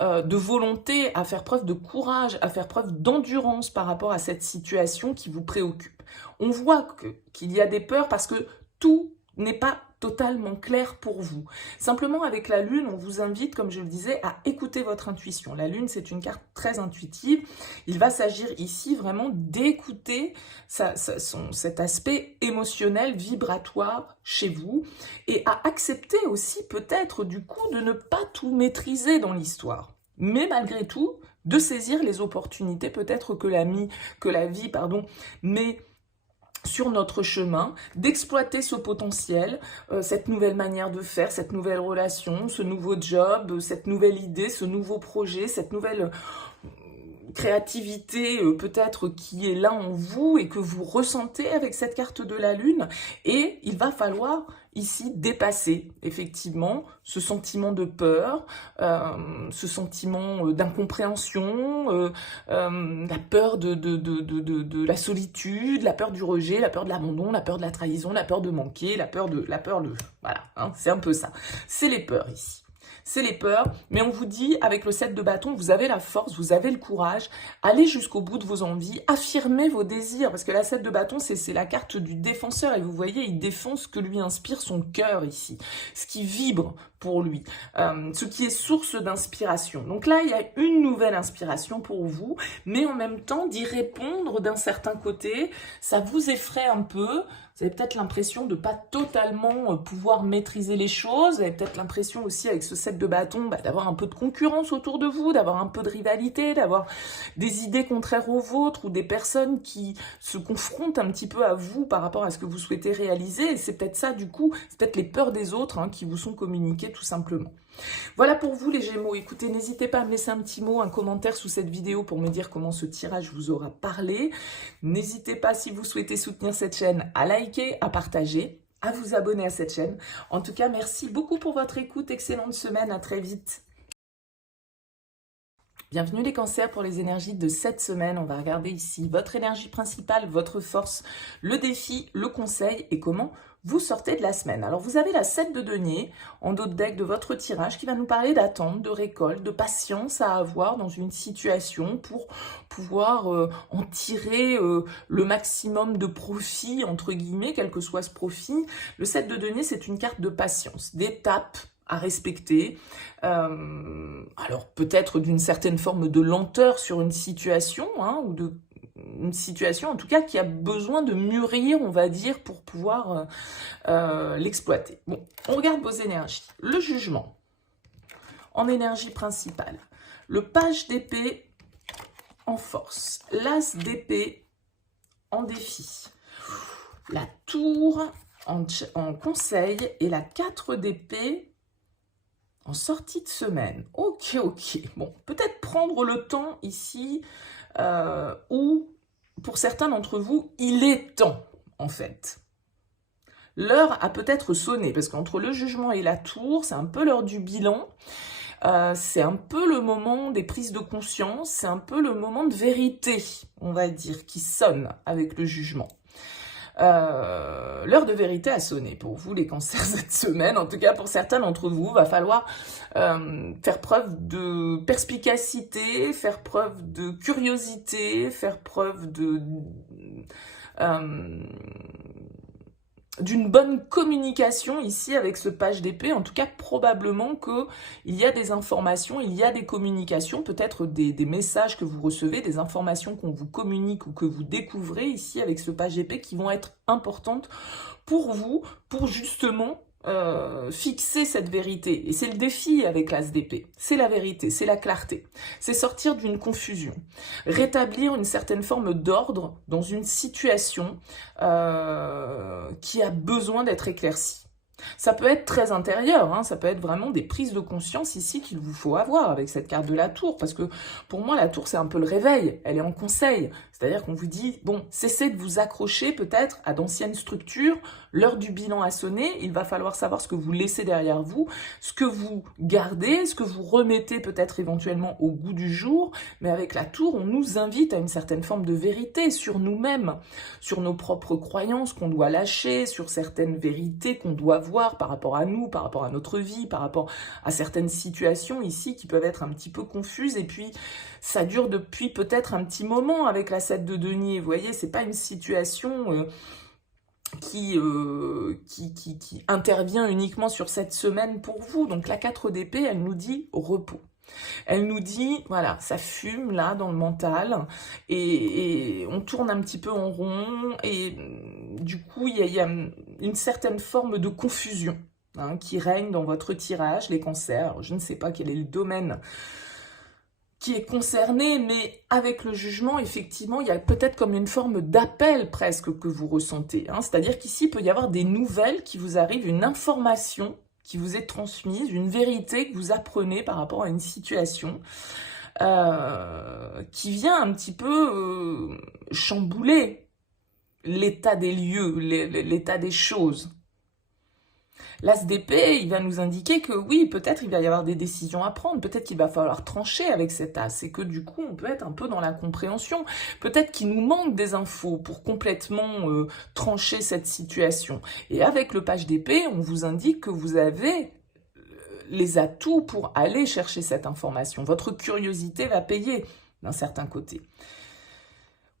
de volonté, à faire preuve de courage, à faire preuve d'endurance par rapport à cette situation qui vous préoccupe. On voit qu'il y a des peurs parce que tout n'est pas totalement clair pour vous. Simplement, avec la lune, on vous invite, comme je le disais, à écouter votre intuition. La lune, c'est une carte très intuitive. Il va s'agir ici vraiment d'écouter cet aspect émotionnel, vibratoire chez vous et à accepter aussi peut-être du coup de ne pas tout maîtriser dans l'histoire. Mais malgré tout, de saisir les opportunités peut-être que la vie met sur notre chemin, d'exploiter ce potentiel, cette nouvelle manière de faire, cette nouvelle relation, ce nouveau job, cette nouvelle idée, ce nouveau projet, cette nouvelle créativité peut-être qui est là en vous et que vous ressentez avec cette carte de la lune. Et il va falloir ici dépasser effectivement ce sentiment de peur, ce sentiment d'incompréhension, la peur de la solitude, la peur du rejet, la peur de l'abandon, la peur de la trahison, la peur de manquer, voilà, hein, c'est un peu ça. C'est les peurs ici. C'est les peurs, mais on vous dit, avec le 7 de bâton, vous avez la force, vous avez le courage, allez jusqu'au bout de vos envies, affirmez vos désirs, parce que la 7 de bâton, c'est la carte du défenseur, et vous voyez, il défend ce que lui inspire son cœur ici, ce qui vibre pour lui, ce qui est source d'inspiration. Donc là, il y a une nouvelle inspiration pour vous, mais en même temps, d'y répondre d'un certain côté, ça vous effraie un peu. Vous avez peut-être l'impression de ne pas totalement pouvoir maîtriser les choses. Vous avez peut-être l'impression aussi avec ce 7 de bâton d'avoir un peu de concurrence autour de vous, d'avoir un peu de rivalité, d'avoir des idées contraires aux vôtres ou des personnes qui se confrontent un petit peu à vous par rapport à ce que vous souhaitez réaliser. Et c'est peut-être ça du coup, c'est peut-être les peurs des autres qui vous sont communiquées débloquer tout simplement. Voilà pour vous les Gémeaux. Écoutez, n'hésitez pas à me laisser un petit mot, un commentaire sous cette vidéo pour me dire comment ce tirage vous aura parlé. N'hésitez pas, si vous souhaitez soutenir cette chaîne, à liker, à partager, à vous abonner à cette chaîne. En tout cas, merci beaucoup pour votre écoute. Excellente semaine, à très vite. Bienvenue les cancers pour les énergies de cette semaine. On va regarder ici votre énergie principale, votre force, le défi, le conseil et comment vous sortez de la semaine. Alors vous avez la 7 de denier en dos de deck de votre tirage qui va nous parler d'attente, de récolte, de patience à avoir dans une situation pour pouvoir en tirer le maximum de profit, entre guillemets, quel que soit ce profit. Le 7 de denier, c'est une carte de patience, d'étape à respecter, alors peut-être d'une certaine forme de lenteur sur une situation, hein, ou de une situation en tout cas qui a besoin de mûrir, on va dire, pour pouvoir l'exploiter. Bon, on regarde vos énergies. Le jugement en énergie principale, le page d'épée en force, l'as d'épée en défi, la tour en conseil et la 4 d'épée en sortie de semaine. Ok. Bon, peut-être prendre le temps ici où, pour certains d'entre vous, il est temps, en fait. L'heure a peut-être sonné, parce qu'entre le jugement et la tour, c'est un peu l'heure du bilan. C'est un peu le moment des prises de conscience, c'est un peu le moment de vérité, on va dire, qui sonne avec le jugement. L'heure de vérité a sonné pour vous les cancers cette semaine. En tout cas pour certains d'entre vous, va falloir faire preuve de perspicacité, faire preuve de curiosité, faire preuve d'une bonne communication ici avec ce page d'épée. En tout cas, probablement qu'il y a des informations, il y a des communications, peut-être des messages que vous recevez, des informations qu'on vous communique ou que vous découvrez ici avec ce page d'épée qui vont être importantes pour vous, pour justement fixer cette vérité. Et c'est le défi avec l'as d'épée. C'est la vérité, c'est la clarté. C'est sortir d'une confusion. Rétablir une certaine forme d'ordre dans une situation qui a besoin d'être éclaircie. Ça peut être très intérieur, hein, ça peut être vraiment des prises de conscience ici qu'il vous faut avoir avec cette carte de la tour, parce que pour moi la tour c'est un peu le réveil, elle est en conseil, c'est-à-dire qu'on vous dit, bon, cessez de vous accrocher peut-être à d'anciennes structures, l'heure du bilan a sonné, il va falloir savoir ce que vous laissez derrière vous, ce que vous gardez, ce que vous remettez peut-être éventuellement au goût du jour, mais avec la tour on nous invite à une certaine forme de vérité sur nous-mêmes, sur nos propres croyances qu'on doit lâcher, sur certaines vérités qu'on doit voir par rapport à nous, par rapport à notre vie, par rapport à certaines situations ici qui peuvent être un petit peu confuses, et puis ça dure depuis peut-être un petit moment avec la 7 de denier, vous voyez, c'est pas une situation qui intervient uniquement sur cette semaine pour vous. Donc la 4 d'épée, elle nous dit repos. Elle nous dit, voilà, ça fume là dans le mental et on tourne un petit peu en rond et du coup, il y a une certaine forme de confusion hein, qui règne dans votre tirage, les cancers. Alors, je ne sais pas quel est le domaine qui est concerné, mais avec le jugement, effectivement, il y a peut-être comme une forme d'appel presque que vous ressentez. Hein. C'est-à-dire qu'ici, il peut y avoir des nouvelles qui vous arrivent, une information qui vous est transmise, une vérité que vous apprenez par rapport à une situation qui vient un petit peu chambouler l'état des lieux, l'état des choses. L'as d'épée, il va nous indiquer que oui, peut-être il va y avoir des décisions à prendre, peut-être qu'il va falloir trancher avec cet as, et que du coup, on peut être un peu dans la compréhension. Peut-être qu'il nous manque des infos pour complètement trancher cette situation. Et avec le page d'épée, on vous indique que vous avez les atouts pour aller chercher cette information. Votre curiosité va payer d'un certain côté.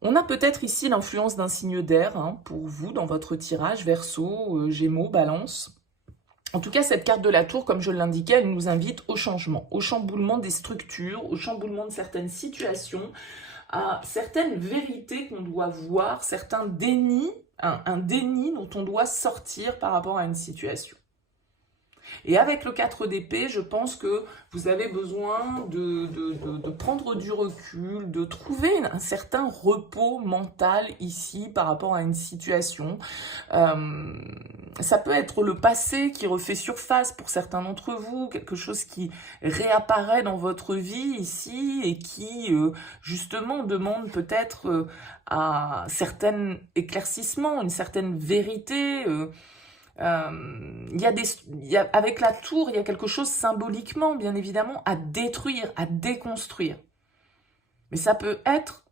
On a peut-être ici l'influence d'un signe d'air hein, pour vous dans votre tirage, Verseau, Gémeaux, Balance. En tout cas, cette carte de la tour, comme je l'indiquais, elle nous invite au changement, au chamboulement des structures, au chamboulement de certaines situations, à certaines vérités qu'on doit voir, certains dénis, un déni dont on doit sortir par rapport à une situation. Et avec le 4 d'épée, je pense que vous avez besoin de prendre du recul, de trouver un certain repos mental ici par rapport à une situation. Ça peut être le passé qui refait surface pour certains d'entre vous, quelque chose qui réapparaît dans votre vie ici et qui justement demande peut-être un certain éclaircissement, une certaine vérité. Avec la tour, il y a quelque chose symboliquement, bien évidemment, à détruire, à déconstruire. Mais ça peut être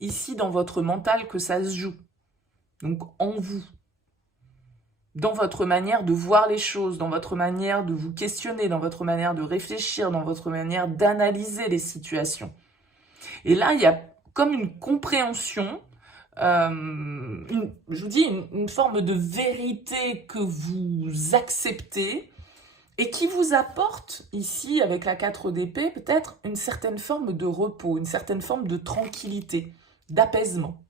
ici dans votre mental que ça se joue. Donc en vous. Dans votre manière de voir les choses, dans votre manière de vous questionner, dans votre manière de réfléchir, dans votre manière d'analyser les situations. Et là, il y a comme une compréhension, je vous dis, une forme de vérité que vous acceptez et qui vous apporte ici, avec la 4 d'épée, peut-être une certaine forme de repos, une certaine forme de tranquillité, d'apaisement.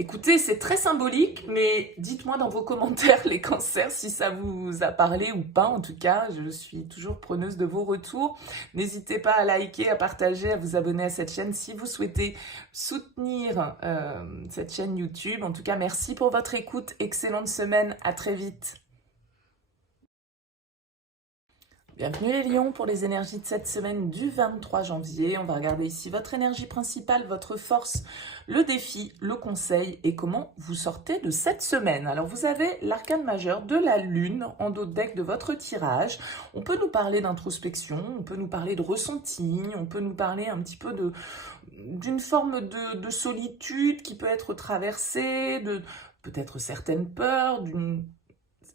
Écoutez, c'est très symbolique, mais dites-moi dans vos commentaires, les cancers, si ça vous a parlé ou pas. En tout cas, je suis toujours preneuse de vos retours. N'hésitez pas à liker, à partager, à vous abonner à cette chaîne si vous souhaitez soutenir cette chaîne YouTube. En tout cas, merci pour votre écoute. Excellente semaine. À très vite. Bienvenue les lions pour les énergies de cette semaine du 23 janvier. On va regarder ici votre énergie principale, votre force, le défi, le conseil et comment vous sortez de cette semaine. Alors vous avez l'arcane majeur de la lune en dos de deck de votre tirage. On peut nous parler d'introspection, on peut nous parler de ressenti, on peut nous parler un petit peu d'une forme de solitude qui peut être traversée, de peut-être certaines peurs.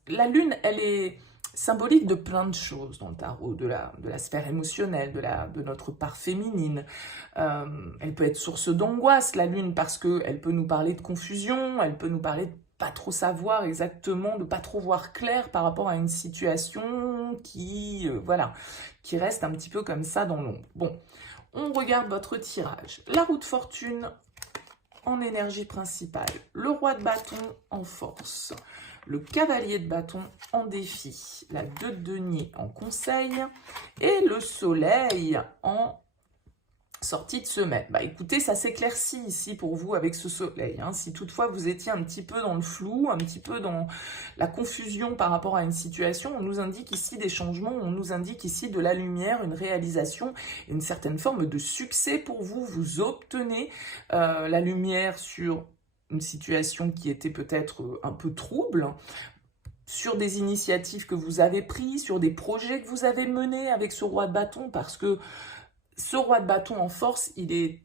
La lune, elle est symbolique de plein de choses dans le tarot, de la sphère émotionnelle, de notre part féminine. Elle peut être source d'angoisse, la lune, parce qu'elle peut nous parler de confusion, elle peut nous parler de pas trop savoir exactement, de pas trop voir clair par rapport à une situation qui reste un petit peu comme ça dans l'ombre. Bon, on regarde votre tirage. La roue de fortune en énergie principale, le roi de bâton en force, le cavalier de bâton en défi, la 2 de denier en conseil et le soleil en sortie de semaine. Bah écoutez, ça s'éclaircit ici pour vous avec ce soleil. Hein. Si toutefois vous étiez un petit peu dans le flou, un petit peu dans la confusion par rapport à une situation, on nous indique ici des changements, on nous indique ici de la lumière, une réalisation, une certaine forme de succès pour vous. Vous obtenez la lumière sur une situation qui était peut-être un peu trouble, sur des initiatives que vous avez prises, sur des projets que vous avez menés avec ce roi de bâton, parce que ce roi de bâton en force, il est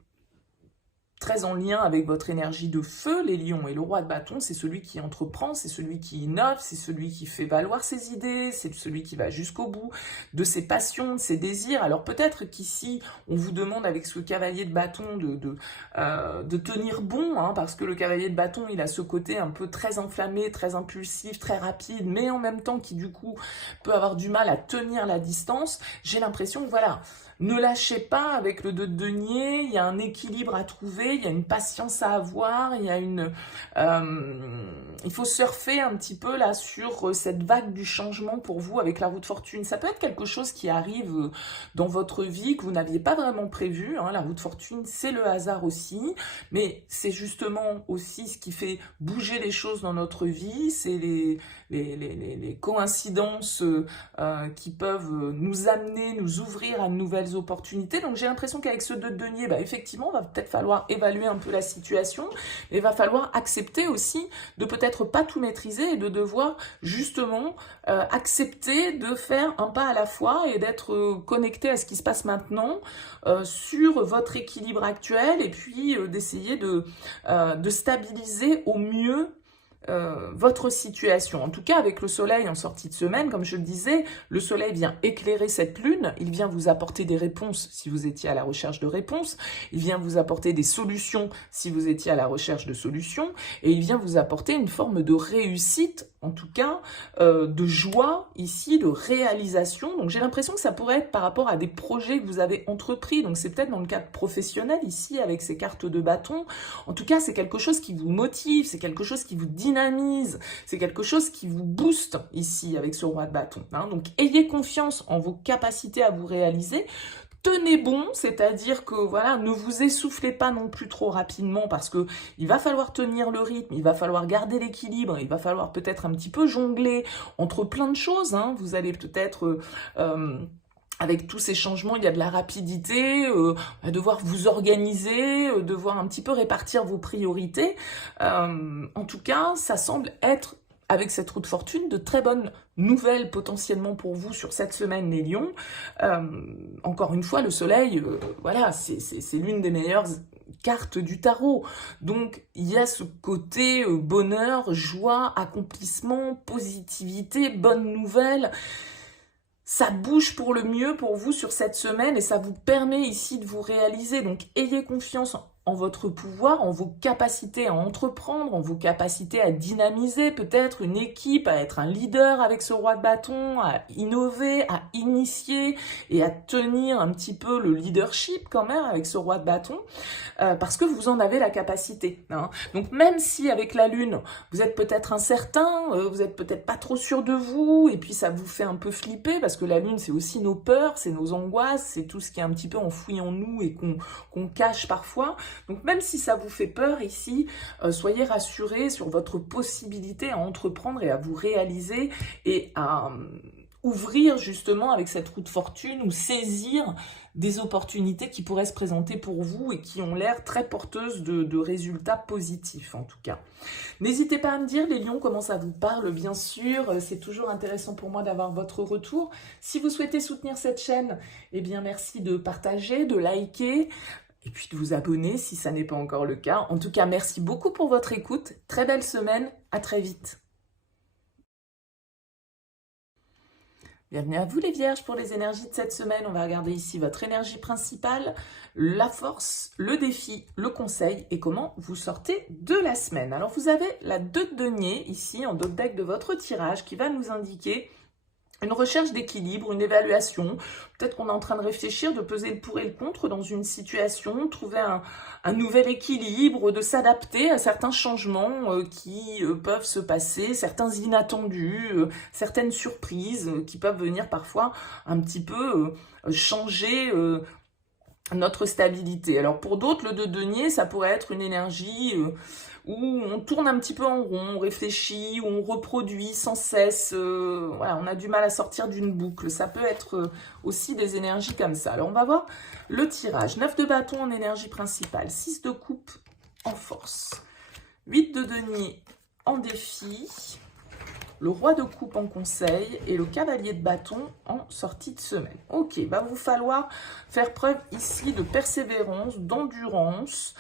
très en lien avec votre énergie de feu, les lions. Et le roi de bâton, c'est celui qui entreprend, c'est celui qui innove, c'est celui qui fait valoir ses idées, c'est celui qui va jusqu'au bout de ses passions, de ses désirs. Alors peut-être qu'ici, on vous demande avec ce cavalier de bâton de tenir bon, hein, parce que le cavalier de bâton, il a ce côté un peu très enflammé, très impulsif, très rapide, mais en même temps qui du coup peut avoir du mal à tenir la distance. J'ai l'impression que voilà, ne lâchez pas avec le 2 de denier, il y a un équilibre à trouver, il y a une patience à avoir, il y a il faut surfer un petit peu là sur cette vague du changement pour vous avec la roue de fortune. Ça peut être quelque chose qui arrive dans votre vie que vous n'aviez pas vraiment prévu. Hein. La roue de fortune, c'est le hasard aussi, mais c'est justement aussi ce qui fait bouger les choses dans notre vie. C'est les coïncidences qui peuvent nous amener, nous ouvrir à de nouvelles opportunités. Donc j'ai l'impression qu'avec ce 2 de denier, bah, effectivement, va peut-être falloir évaluer un peu la situation, et va falloir accepter aussi de peut-être pas tout maîtriser et de devoir justement accepter de faire un pas à la fois et d'être connecté à ce qui se passe maintenant sur votre équilibre actuel et puis d'essayer de stabiliser au mieux votre situation. En tout cas, avec le soleil en sortie de semaine, comme je le disais, le soleil vient éclairer cette lune, il vient vous apporter des réponses si vous étiez à la recherche de réponses, il vient vous apporter des solutions si vous étiez à la recherche de solutions, et il vient vous apporter une forme de réussite en tout cas, de joie ici, de réalisation. Donc j'ai l'impression que ça pourrait être par rapport à des projets que vous avez entrepris. Donc c'est peut-être dans le cadre professionnel ici, avec ces cartes de bâton. En tout cas, c'est quelque chose qui vous motive, c'est quelque chose qui vous dynamise, c'est quelque chose qui vous booste ici, avec ce roi de bâton. Hein. Donc ayez confiance en vos capacités à vous réaliser. Tenez bon, c'est-à-dire que voilà, ne vous essoufflez pas non plus trop rapidement parce que il va falloir tenir le rythme, il va falloir garder l'équilibre, il va falloir peut-être un petit peu jongler entre plein de choses. Hein. Vous allez peut-être avec tous ces changements, il y a de la rapidité, devoir vous organiser, devoir un petit peu répartir vos priorités. En tout cas, ça semble être, avec cette roue de fortune, de très bonnes nouvelles potentiellement pour vous sur cette semaine, les lions. Encore une fois, le soleil, voilà, c'est l'une des meilleures cartes du tarot. Donc, il y a ce côté bonheur, joie, accomplissement, positivité, bonne nouvelle. Ça bouge pour le mieux pour vous sur cette semaine et ça vous permet ici de vous réaliser. Donc, ayez confiance en votre pouvoir, en vos capacités à entreprendre, en vos capacités à dynamiser peut-être une équipe, à être un leader avec ce roi de bâton, à innover, à initier et à tenir un petit peu le leadership quand même avec ce roi de bâton, parce que vous en avez la capacité. Hein. Donc même si avec la lune, vous êtes peut-être incertain, vous êtes peut-être pas trop sûr de vous, et puis ça vous fait un peu flipper, parce que la lune c'est aussi nos peurs, c'est nos angoisses, c'est tout ce qui est un petit peu enfoui en nous et qu'on cache parfois. Donc même si ça vous fait peur ici, soyez rassurés sur votre possibilité à entreprendre et à vous réaliser et à ouvrir justement avec cette roue de fortune ou saisir des opportunités qui pourraient se présenter pour vous et qui ont l'air très porteuses de résultats positifs en tout cas. N'hésitez pas à me dire les lions comment ça vous parle, bien sûr, c'est toujours intéressant pour moi d'avoir votre retour. Si vous souhaitez soutenir cette chaîne, eh bien merci de partager, de liker, et puis de vous abonner si ça n'est pas encore le cas. En tout cas, merci beaucoup pour votre écoute. Très belle semaine. À très vite. Bienvenue à vous les vierges pour les énergies de cette semaine. On va regarder ici votre énergie principale, la force, le défi, le conseil et comment vous sortez de la semaine. Alors vous avez la 2 de denier ici en dos de deck de votre tirage qui va nous indiquer une recherche d'équilibre, une évaluation. Peut-être qu'on est en train de réfléchir, de peser le pour et le contre dans une situation, trouver un nouvel équilibre, de s'adapter à certains changements qui peuvent se passer, certains inattendus, certaines surprises qui peuvent venir parfois un petit peu changer notre stabilité. Alors pour d'autres, le 2 de denier, ça pourrait être une énergie où on tourne un petit peu en rond, on réfléchit, où on reproduit sans cesse, voilà, on a du mal à sortir d'une boucle. Ça peut être aussi des énergies comme ça. Alors on va voir le tirage. 9 de bâton en énergie principale, 6 de coupe en force, 8 de denier en défi, le roi de coupe en conseil et le cavalier de bâton en sortie de semaine. Ok, va vous falloir faire preuve ici de persévérance, d'endurance,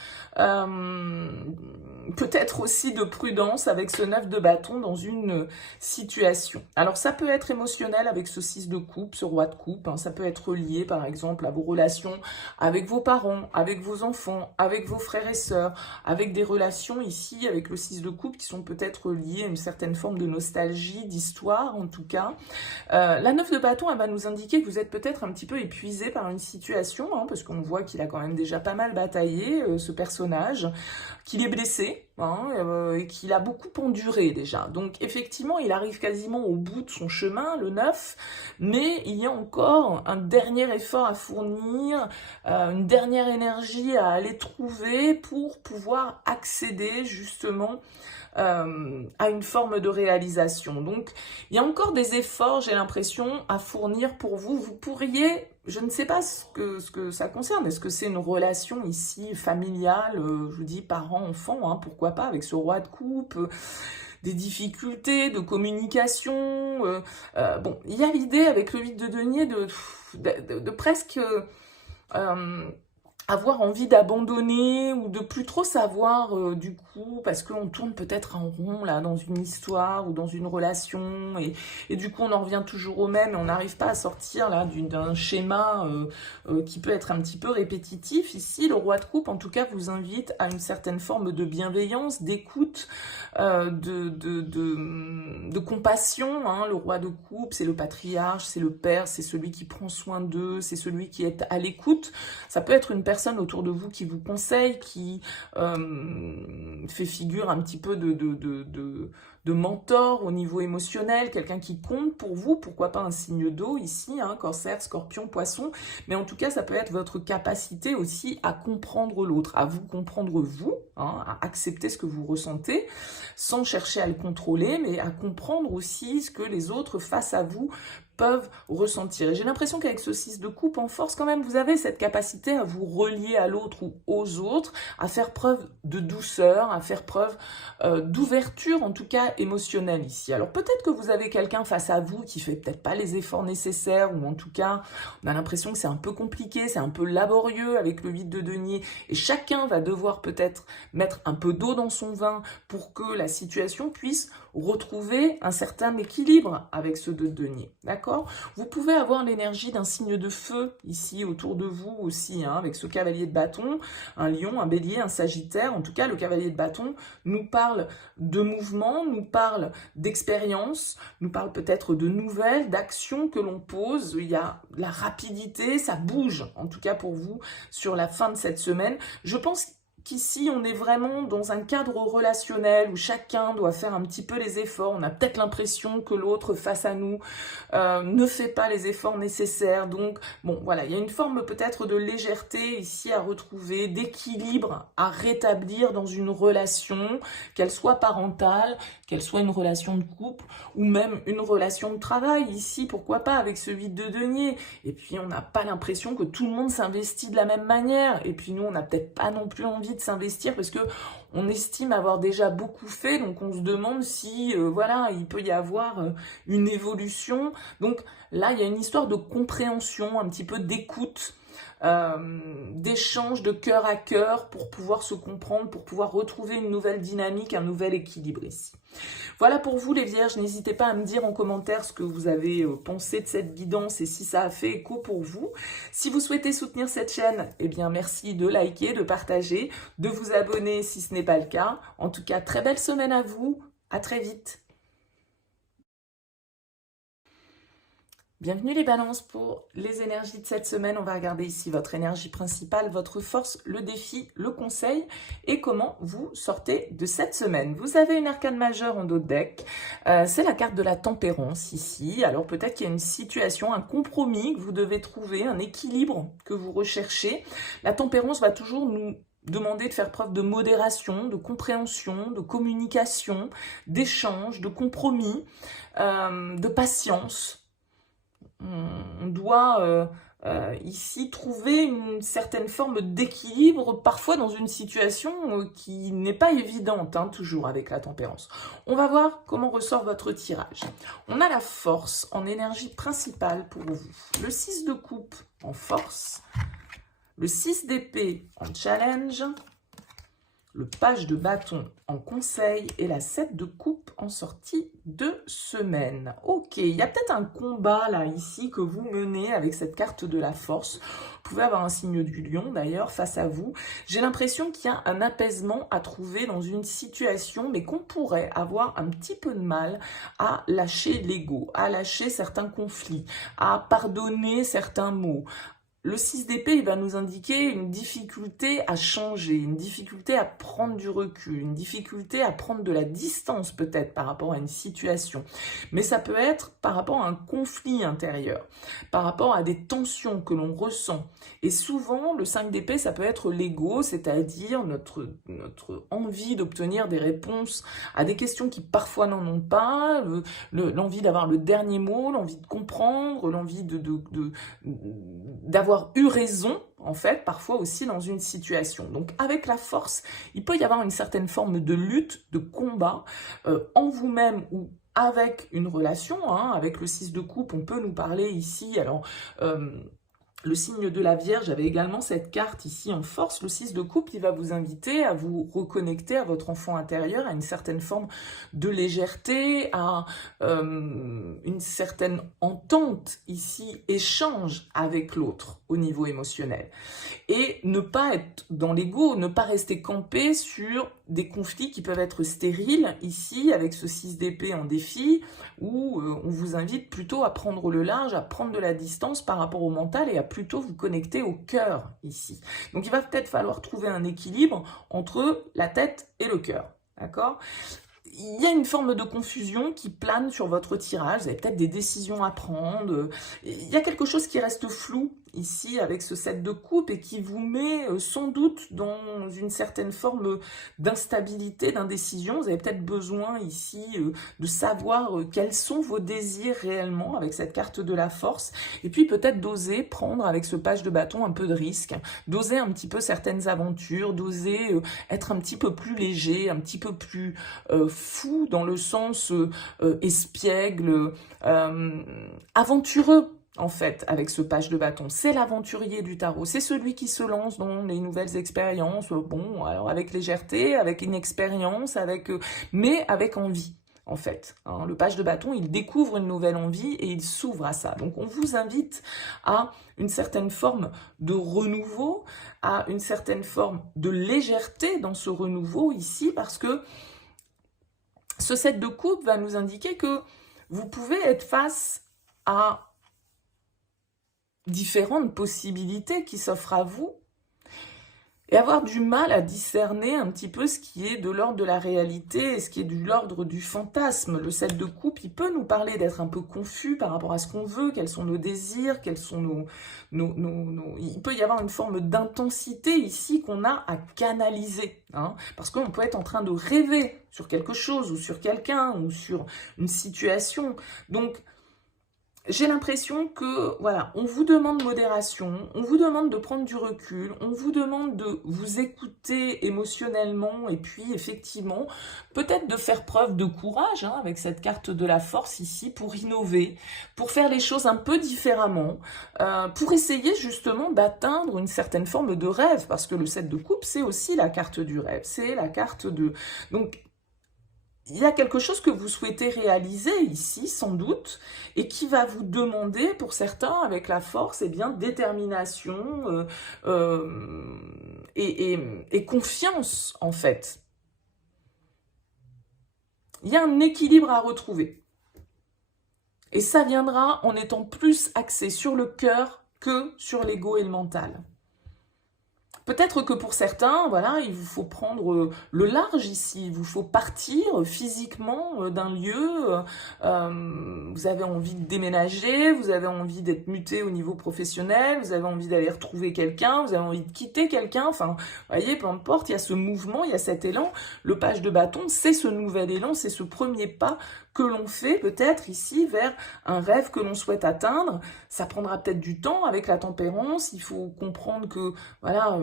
peut-être aussi de prudence avec ce 9 de bâton dans une situation. Alors ça peut être émotionnel avec ce 6 de coupe, ce roi de coupe, hein. Ça peut être lié par exemple à vos relations avec vos parents, avec vos enfants, avec vos frères et sœurs, avec des relations ici avec le 6 de coupe qui sont peut-être liées à une certaine forme de nostalgie, d'histoire en tout cas. La 9 de bâton, elle va nous indiquer que vous êtes peut-être un petit peu épuisé par une situation, hein, parce qu'on voit qu'il a quand même déjà pas mal bataillé, ce personnage, qu'il est blessé, hein, et qu'il a beaucoup enduré déjà. Donc effectivement, il arrive quasiment au bout de son chemin, le 9, mais il y a encore un dernier effort à fournir, une dernière énergie à aller trouver pour pouvoir accéder justement à une forme de réalisation. Donc, il y a encore des efforts, j'ai l'impression, à fournir pour vous. Vous pourriez, je ne sais pas ce que ça concerne, est-ce que c'est une relation ici familiale, je vous dis parent-enfant, hein, pourquoi pas, avec ce roi de coupe, des difficultés de communication. Bon, il y a l'idée avec le 8 de denier de presque avoir envie d'abandonner ou de plus trop savoir du coup, parce qu'on tourne peut-être en rond là dans une histoire ou dans une relation et du coup on en revient toujours au même et on n'arrive pas à sortir là d'un schéma qui peut être un petit peu répétitif. Ici, le roi de coupe en tout cas vous invite à une certaine forme de bienveillance, d'écoute, de compassion. Hein. Le roi de coupe, c'est le patriarche, c'est le père, c'est celui qui prend soin d'eux, c'est celui qui est à l'écoute. Ça peut être une personne autour de vous qui vous conseille, qui fait figure un petit peu de mentor au niveau émotionnel, quelqu'un qui compte pour vous, pourquoi pas un signe d'eau ici, hein, cancer, scorpion, poisson, mais en tout cas ça peut être votre capacité aussi à comprendre l'autre, à vous comprendre vous, hein, à accepter ce que vous ressentez, sans chercher à le contrôler, mais à comprendre aussi ce que les autres face à vous peuvent ressentir. Et j'ai l'impression qu'avec ce 6 de coupe en force, quand même, vous avez cette capacité à vous relier à l'autre ou aux autres, à faire preuve de douceur, à faire preuve d'ouverture, en tout cas émotionnelle ici. Alors peut-être que vous avez quelqu'un face à vous qui fait peut-être pas les efforts nécessaires, ou en tout cas, on a l'impression que c'est un peu compliqué, c'est un peu laborieux avec le 8 de denier, et chacun va devoir peut-être mettre un peu d'eau dans son vin pour que la situation puisse retrouver un certain équilibre avec ce 2 de denier, d'accord? Vous pouvez avoir l'énergie d'un signe de feu ici autour de vous aussi, hein, avec ce cavalier de bâton, un lion, un bélier, un sagittaire. En tout cas, le cavalier de bâton nous parle de mouvement, nous parle d'expérience, nous parle peut-être de nouvelles, d'actions que l'on pose. Il y a la rapidité, ça bouge, en tout cas pour vous, sur la fin de cette semaine. Je pense qu'ici, on est vraiment dans un cadre relationnel où chacun doit faire un petit peu les efforts. On a peut-être l'impression que l'autre face à nous ne fait pas les efforts nécessaires. Donc, bon, voilà, il y a une forme peut-être de légèreté ici à retrouver, d'équilibre à rétablir dans une relation, qu'elle soit parentale, qu'elle soit une relation de couple ou même une relation de travail. Ici, pourquoi pas avec ce 8 de denier. Et puis, on n'a pas l'impression que tout le monde s'investit de la même manière. Et puis, nous, on n'a peut-être pas non plus envie de s'investir parce que on estime avoir déjà beaucoup fait, donc on se demande si voilà, il peut y avoir une évolution. Donc là, il y a une histoire de compréhension, un petit peu d'écoute, d'échange de cœur à cœur pour pouvoir se comprendre, pour pouvoir retrouver une nouvelle dynamique, un nouvel équilibre ici. Voilà pour vous les vierges, n'hésitez pas à me dire en commentaire ce que vous avez pensé de cette guidance et si ça a fait écho pour vous. Si vous souhaitez soutenir cette chaîne, eh bien merci de liker, de partager, de vous abonner si ce n'est pas le cas. En tout cas, très belle semaine à vous, à très vite. Bienvenue les balances pour les énergies de cette semaine. On va regarder ici votre énergie principale, votre force, le défi, le conseil et comment vous sortez de cette semaine. Vous avez une arcane majeure en dos de deck. C'est la carte de la tempérance ici. Alors peut-être qu'il y a une situation, un compromis que vous devez trouver, un équilibre que vous recherchez. La tempérance va toujours nous demander de faire preuve de modération, de compréhension, de communication, d'échange, de compromis, de patience. On doit ici trouver une certaine forme d'équilibre, parfois dans une situation qui n'est pas évidente, hein, toujours avec la tempérance. On va voir comment ressort votre tirage. On a la force en énergie principale pour vous. Le 6 de coupe en force, le 6 d'épée en challenge, le page de bâton en conseil et la 7 de coupe en sortie de semaine. Ok, il y a peut-être un combat là, ici, que vous menez avec cette carte de la force. Vous pouvez avoir un signe du lion d'ailleurs face à vous. J'ai l'impression qu'il y a un apaisement à trouver dans une situation, mais qu'on pourrait avoir un petit peu de mal à lâcher l'ego, à lâcher certains conflits, à pardonner certains mots. Le 6 d'épée, il va nous indiquer une difficulté à changer, une difficulté à prendre du recul, une difficulté à prendre de la distance peut-être par rapport à une situation. Mais ça peut être par rapport à un conflit intérieur, par rapport à des tensions que l'on ressent. Et souvent, le 5 d'épée, ça peut être l'ego, c'est-à-dire notre envie d'obtenir des réponses à des questions qui parfois n'en ont pas, l'envie d'avoir le dernier mot, l'envie de comprendre, l'envie d'avoir eu raison, en fait, parfois aussi dans une situation. Donc, avec la force, il peut y avoir une certaine forme de lutte, de combat en vous-même ou avec une relation, hein, avec le 6 de coupe, on peut nous parler ici, alors le signe de la Vierge avait également cette carte ici en force. Le 6 de coupe, il va vous inviter à vous reconnecter à votre enfant intérieur, à une certaine forme de légèreté, à une certaine entente ici, échange avec l'autre au niveau émotionnel. Et ne pas être dans l'ego, ne pas rester campé sur des conflits qui peuvent être stériles, ici, avec ce 6 d'épée en défi, où on vous invite plutôt à prendre le large, à prendre de la distance par rapport au mental et à plutôt vous connecter au cœur, ici. Donc il va peut-être falloir trouver un équilibre entre la tête et le cœur, d'accord ? Il y a une forme de confusion qui plane sur votre tirage, vous avez peut-être des décisions à prendre, il y a quelque chose qui reste flou ici avec ce 7 de coupe et qui vous met sans doute dans une certaine forme d'instabilité, d'indécision. Vous avez peut-être besoin ici de savoir quels sont vos désirs réellement avec cette carte de la force et puis peut-être d'oser prendre avec ce page de bâton un peu de risque, d'oser un petit peu certaines aventures, d'oser être un petit peu plus léger, un petit peu plus fou dans le sens espiègle, aventureux en fait, avec ce page de bâton. C'est l'aventurier du tarot, c'est celui qui se lance dans les nouvelles expériences, bon, alors avec légèreté, avec inexpérience, mais avec envie. En fait, hein, le page de bâton, il découvre une nouvelle envie et il s'ouvre à ça. Donc, on vous invite à une certaine forme de renouveau, à une certaine forme de légèreté dans ce renouveau ici, parce que ce 7 de coupe va nous indiquer que vous pouvez être face à différentes possibilités qui s'offrent à vous et avoir du mal à discerner un petit peu ce qui est de l'ordre de la réalité et ce qui est de l'ordre du fantasme. Le 7 de coupe, il peut nous parler d'être un peu confus par rapport à ce qu'on veut, quels sont nos désirs, quels sont Il peut y avoir une forme d'intensité ici qu'on a à canaliser, hein, parce qu'on peut être en train de rêver sur quelque chose ou sur quelqu'un ou sur une situation. Donc, j'ai l'impression que, voilà, on vous demande modération, on vous demande de prendre du recul, on vous demande de vous écouter émotionnellement et puis, effectivement, peut-être de faire preuve de courage, hein, avec cette carte de la force ici, pour innover, pour faire les choses un peu différemment, pour essayer justement d'atteindre une certaine forme de rêve, parce que le 7 de coupe, c'est aussi la carte du rêve, c'est la carte de... Donc, il y a quelque chose que vous souhaitez réaliser ici, sans doute, et qui va vous demander, pour certains, avec la force, eh bien, détermination et confiance, en fait. Il y a un équilibre à retrouver. Et ça viendra en étant plus axé sur le cœur que sur l'ego et le mental. Peut-être que pour certains, voilà, il vous faut prendre le large ici, il vous faut partir physiquement d'un lieu, vous avez envie de déménager, vous avez envie d'être muté au niveau professionnel, vous avez envie d'aller retrouver quelqu'un, vous avez envie de quitter quelqu'un, enfin, vous voyez, peu importe, il y a ce mouvement, il y a cet élan. Le page de bâton, c'est ce nouvel élan, c'est ce premier pas que l'on fait peut-être ici vers un rêve que l'on souhaite atteindre. Ça prendra peut-être du temps avec la tempérance, il faut comprendre que, voilà,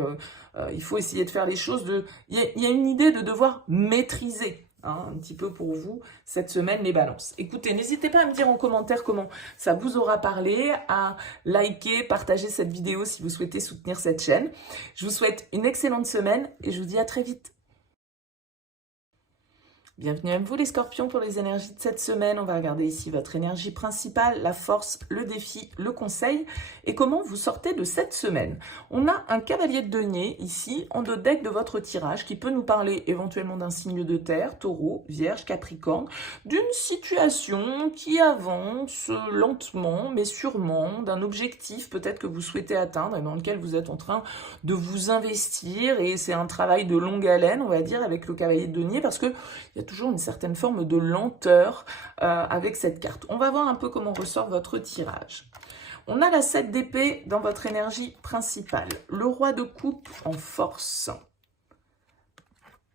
il faut essayer de faire les choses Il y a une idée de devoir maîtriser, hein, un petit peu pour vous, cette semaine, les balances. Écoutez, n'hésitez pas à me dire en commentaire comment ça vous aura parlé, à liker, partager cette vidéo si vous souhaitez soutenir cette chaîne. Je vous souhaite une excellente semaine et je vous dis à très vite. Bienvenue à vous les scorpions pour les énergies de cette semaine. On va regarder ici votre énergie principale, la force, le défi, le conseil et comment vous sortez de cette semaine. On a un cavalier de denier ici en dos deck de votre tirage qui peut nous parler éventuellement d'un signe de terre, taureau, vierge, capricorne, d'une situation qui avance lentement mais sûrement, d'un objectif peut-être que vous souhaitez atteindre et dans lequel vous êtes en train de vous investir et c'est un travail de longue haleine, on va dire, avec le cavalier de denier parce que il y a toujours une certaine forme de lenteur avec cette carte. On va voir un peu comment ressort votre tirage. On a la 7 d'épée dans votre énergie principale, le roi de coupe en force,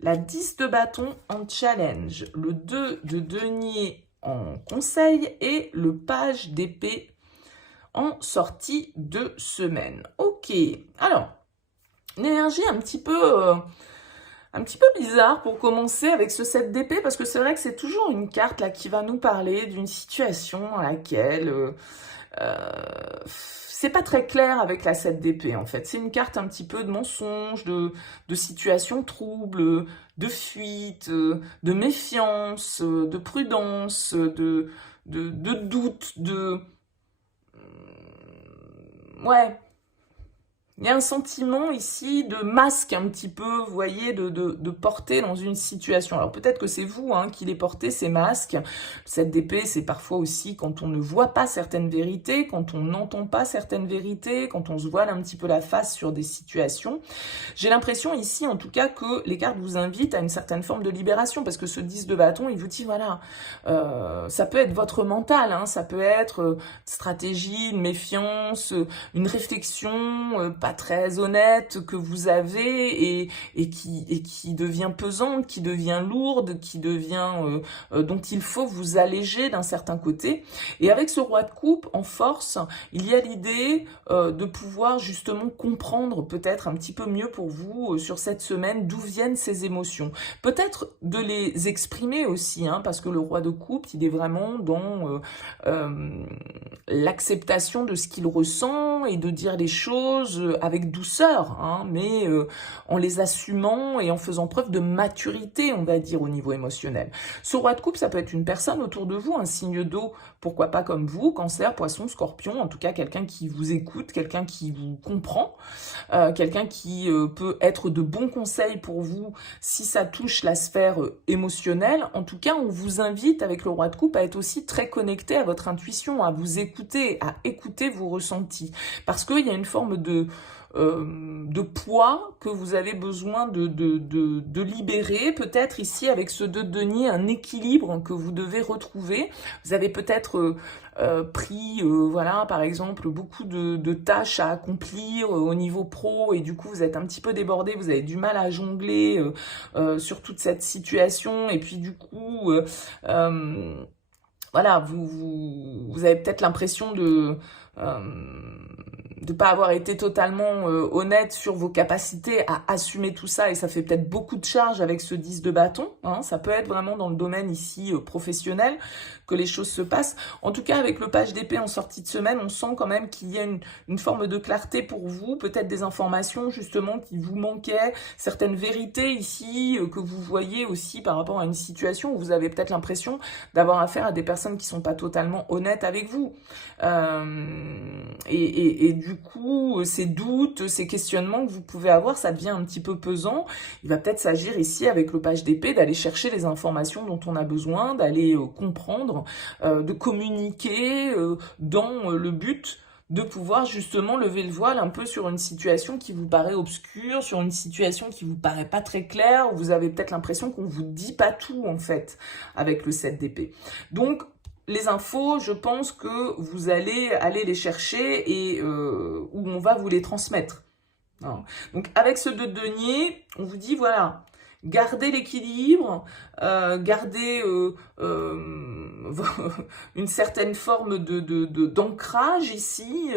la 10 de bâton en challenge, le 2 de denier en conseil et le page d'épée en sortie de semaine. Ok, alors, une énergie un petit peu bizarre pour commencer avec ce 7 d'épée, parce que c'est vrai que c'est toujours une carte là qui va nous parler d'une situation dans laquelle c'est pas très clair avec la 7 d'épée en fait. C'est une carte un petit peu de mensonge, de situation trouble, de fuite, de méfiance, de prudence, de doute, ouais. Il y a un sentiment ici de masque un petit peu, vous voyez, de porter dans une situation. Alors peut-être que c'est vous hein, qui les portez, ces masques. Cette d'épée, c'est parfois aussi quand on ne voit pas certaines vérités, quand on n'entend pas certaines vérités, quand on se voile un petit peu la face sur des situations. J'ai l'impression ici, en tout cas, que les cartes vous invitent à une certaine forme de libération, parce que ce 10 de bâton, il vous dit, voilà, ça peut être votre mental, hein, ça peut être stratégie, une méfiance, une réflexion, pas très honnête que vous avez et qui devient pesante, qui devient lourde, qui devient dont il faut vous alléger d'un certain côté. Et avec ce roi de coupe en force, il y a l'idée de pouvoir justement comprendre peut-être un petit peu mieux pour vous sur cette semaine d'où viennent ces émotions. Peut-être de les exprimer aussi, hein, parce que le roi de coupe, il est vraiment dans l'acceptation de ce qu'il ressent et de dire les choses avec douceur, hein, mais en les assumant et en faisant preuve de maturité, on va dire, au niveau émotionnel. Ce roi de coupe, ça peut être une personne autour de vous, un signe d'eau, pourquoi pas comme vous, Cancer, Poisson, Scorpion, en tout cas quelqu'un qui vous écoute, quelqu'un qui vous comprend, quelqu'un qui peut être de bons conseils pour vous si ça touche la sphère émotionnelle. En tout cas, on vous invite avec le roi de coupe à être aussi très connecté à votre intuition, à vous écouter, à écouter vos ressentis, parce qu'il y a une forme de poids que vous avez besoin de libérer, peut-être ici avec ce 2 de denier, un équilibre que vous devez retrouver. Vous avez peut-être pris, voilà, par exemple, beaucoup de tâches à accomplir au niveau pro et du coup vous êtes un petit peu débordé, vous avez du mal à jongler sur toute cette situation et puis du coup voilà, vous avez peut-être l'impression de pas avoir été totalement honnête sur vos capacités à assumer tout ça et ça fait peut-être beaucoup de charge avec ce 10 de bâton, hein, ça peut être vraiment dans le domaine ici professionnel que les choses se passent. En tout cas, avec le page d'épée en sortie de semaine, on sent quand même qu'il y a une forme de clarté pour vous, peut-être des informations justement qui vous manquaient, certaines vérités ici que vous voyez aussi par rapport à une situation où vous avez peut-être l'impression d'avoir affaire à des personnes qui sont pas totalement honnêtes avec vous. Et du coup, ces doutes, ces questionnements que vous pouvez avoir, ça devient un petit peu pesant. Il va peut-être s'agir ici, avec le page d'épée, d'aller chercher les informations dont on a besoin, d'aller comprendre, de communiquer dans le but de pouvoir justement lever le voile un peu sur une situation qui vous paraît obscure, sur une situation qui vous paraît pas très claire, où vous avez peut-être l'impression qu'on vous dit pas tout en fait, avec le 7 d'épée. Donc, les infos, je pense que vous allez aller les chercher et où on va vous les transmettre. Non. Donc, avec ce 2 de denier, on vous dit, voilà, gardez l'équilibre, gardez une certaine forme d'ancrage ici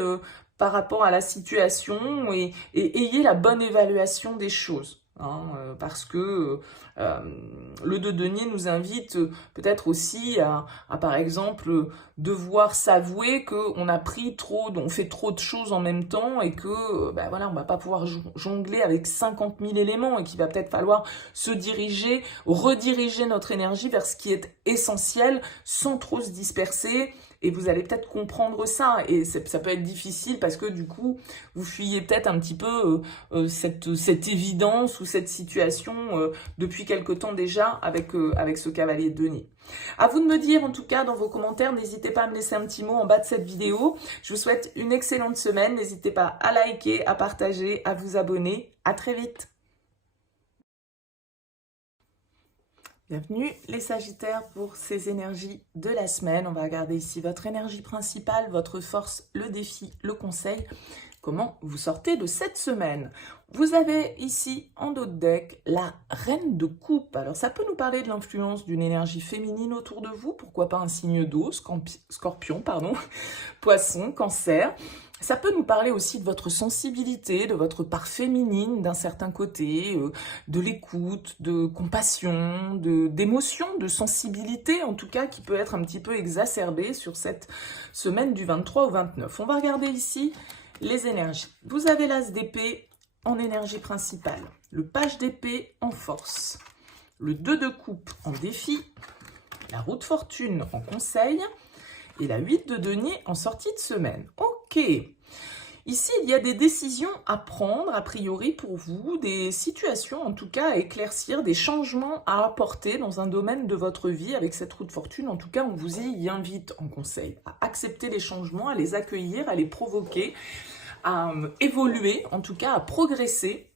par rapport à la situation et ayez la bonne évaluation des choses. Hein, parce que le 2 de denier nous invite peut-être aussi à par exemple devoir s'avouer qu'on a pris trop, on fait trop de choses en même temps et que ben voilà, on va pas pouvoir jongler avec 50 000 éléments et qu'il va peut-être falloir se diriger, rediriger notre énergie vers ce qui est essentiel sans trop se disperser. Et vous allez peut-être comprendre ça, et ça peut être difficile parce que du coup, vous fuyez peut-être un petit peu cette évidence ou cette situation depuis quelque temps déjà avec ce cavalier de denier. À vous de me dire en tout cas dans vos commentaires, n'hésitez pas à me laisser un petit mot en bas de cette vidéo. Je vous souhaite une excellente semaine, n'hésitez pas à liker, à partager, à vous abonner. À très vite. Bienvenue les Sagittaires pour ces énergies de la semaine. On va regarder ici votre énergie principale, votre force, le défi, le conseil. Comment vous sortez de cette semaine? Vous avez ici en dos de deck la reine de coupe. Alors ça peut nous parler de l'influence d'une énergie féminine autour de vous. Pourquoi pas un signe d'eau, scorpion, pardon, poisson, cancer. Ça peut nous parler aussi de votre sensibilité, de votre part féminine d'un certain côté, de l'écoute, de compassion, d'émotion, de sensibilité en tout cas qui peut être un petit peu exacerbée sur cette semaine du 23 au 29. On va regarder ici les énergies. Vous avez l'as d'épée en énergie principale, le page d'épée en force, le 2 de coupe en défi, la roue de fortune en conseil et la 8 de denier en sortie de semaine. Ok. Ici, il y a des décisions à prendre, a priori, pour vous, des situations, en tout cas, à éclaircir, des changements à apporter dans un domaine de votre vie avec cette roue de fortune. En tout cas, on vous y invite en conseil à accepter les changements, à les accueillir, à les provoquer, à évoluer, en tout cas, à progresser.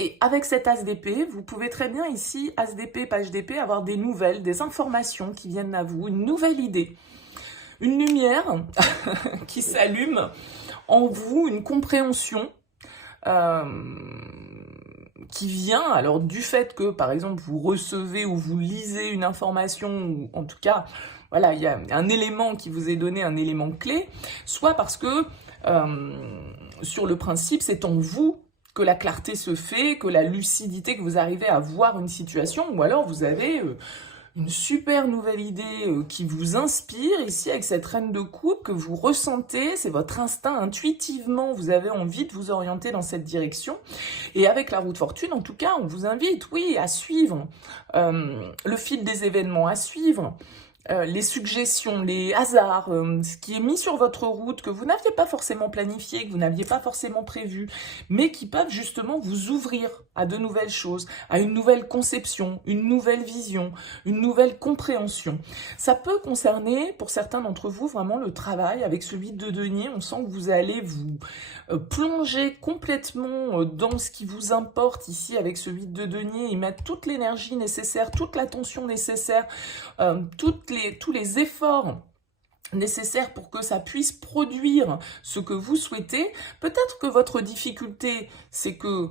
Et avec cet as d'épée, vous pouvez très bien ici, as d'épée, page d'épée, avoir des nouvelles, des informations qui viennent à vous, une nouvelle idée, une lumière qui s'allume en vous, une compréhension qui vient alors du fait que, par exemple, vous recevez ou vous lisez une information, ou en tout cas, voilà, il y a un élément qui vous est donné, un élément clé, soit parce que, sur le principe, c'est en vous que la clarté se fait, que la lucidité, que vous arrivez à voir une situation, ou alors vous avez une super nouvelle idée qui vous inspire ici avec cette reine de coupe que vous ressentez, c'est votre instinct, intuitivement, vous avez envie de vous orienter dans cette direction. Et avec la roue de fortune, en tout cas, on vous invite, oui, à suivre le fil des événements, à suivre les suggestions, les hasards, ce qui est mis sur votre route, que vous n'aviez pas forcément planifié, que vous n'aviez pas forcément prévu, mais qui peuvent justement vous ouvrir à de nouvelles choses, à une nouvelle conception, une nouvelle vision, une nouvelle compréhension. Ça peut concerner, pour certains d'entre vous, vraiment le travail avec ce 8 de denier. On sent que vous allez vous plonger complètement dans ce qui vous importe ici avec ce 8 de denier, y mettre toute l'énergie nécessaire, toute l'attention nécessaire, tous les efforts nécessaires pour que ça puisse produire ce que vous souhaitez. Peut-être que votre difficulté, c'est que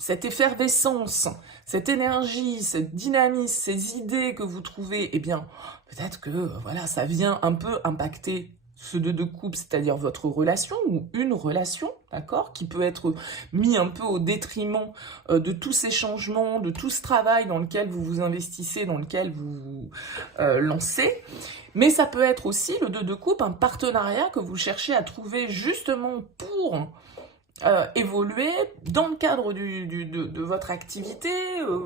cette effervescence, cette énergie, cette dynamisme, ces idées que vous trouvez, eh bien, peut-être que voilà, ça vient un peu impacter ce 2 de coupe, c'est-à-dire votre relation ou une relation, d'accord, qui peut être mis un peu au détriment de tous ces changements, de tout ce travail dans lequel vous vous investissez, dans lequel vous vous lancez. Mais ça peut être aussi, le 2 de coupe, un partenariat que vous cherchez à trouver justement pour évoluer dans le cadre de votre activité.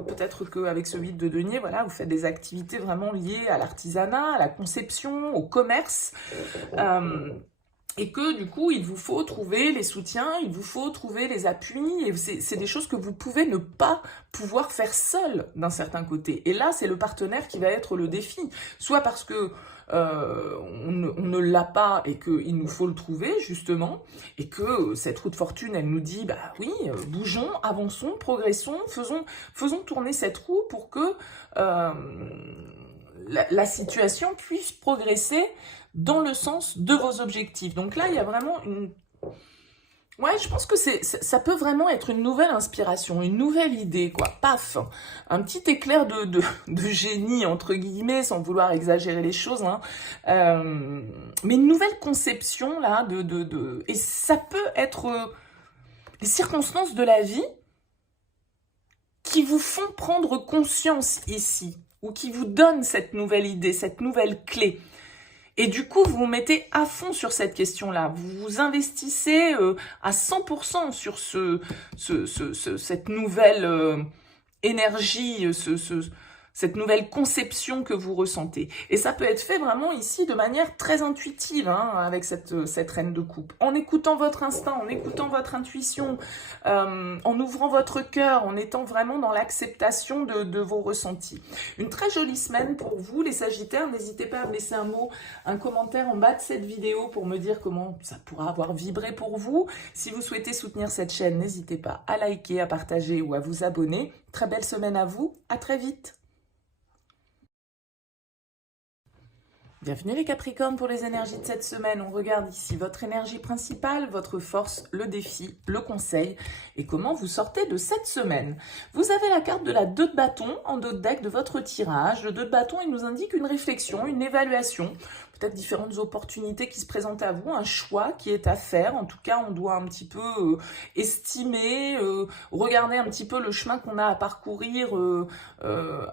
Peut-être qu'avec ce 8 de denier, voilà, vous faites des activités vraiment liées à l'artisanat, à la conception, au commerce, et que du coup, il vous faut trouver les soutiens, il vous faut trouver les appuis, et c'est des choses que vous pouvez ne pas pouvoir faire seul d'un certain côté. Et là, c'est le partenaire qui va être le défi, soit parce que on ne l'a pas et qu'il nous faut le trouver justement, et que cette roue de fortune, elle nous dit, bah oui, bougeons, avançons, progressons, faisons tourner cette roue pour que la situation puisse progresser dans le sens de vos objectifs. Donc là, il y a vraiment une... Ouais, je pense que ça peut vraiment être une nouvelle inspiration, une nouvelle idée, quoi. Paf, un petit éclair de génie, entre guillemets, sans vouloir exagérer les choses, hein. Mais une nouvelle conception, là, et ça peut être les circonstances de la vie qui vous font prendre conscience ici, ou qui vous donnent cette nouvelle idée, cette nouvelle clé. Et du coup, vous vous mettez à fond sur cette question-là. Vous vous investissez à 100% sur cette nouvelle énergie, cette nouvelle conception que vous ressentez. Et ça peut être fait vraiment ici de manière très intuitive, hein, avec cette reine de coupe. En écoutant votre instinct, en écoutant votre intuition, en ouvrant votre cœur, en étant vraiment dans l'acceptation de vos ressentis. Une très jolie semaine pour vous, les Sagittaires. N'hésitez pas à me laisser un mot, un commentaire en bas de cette vidéo pour me dire comment ça pourra avoir vibré pour vous. Si vous souhaitez soutenir cette chaîne, n'hésitez pas à liker, à partager ou à vous abonner. Très belle semaine à vous, à très vite. Bienvenue les Capricornes pour les énergies de cette semaine. On regarde ici votre énergie principale, votre force, le défi, le conseil et comment vous sortez de cette semaine. Vous avez la carte de la 2 de bâton en dos de deck de votre tirage. Le 2 de bâton, il nous indique une réflexion, une évaluation. peut-être différentes opportunités qui se présentent à vous, un choix qui est à faire. En tout cas, on doit un petit peu estimer, regarder un petit peu le chemin qu'on a à parcourir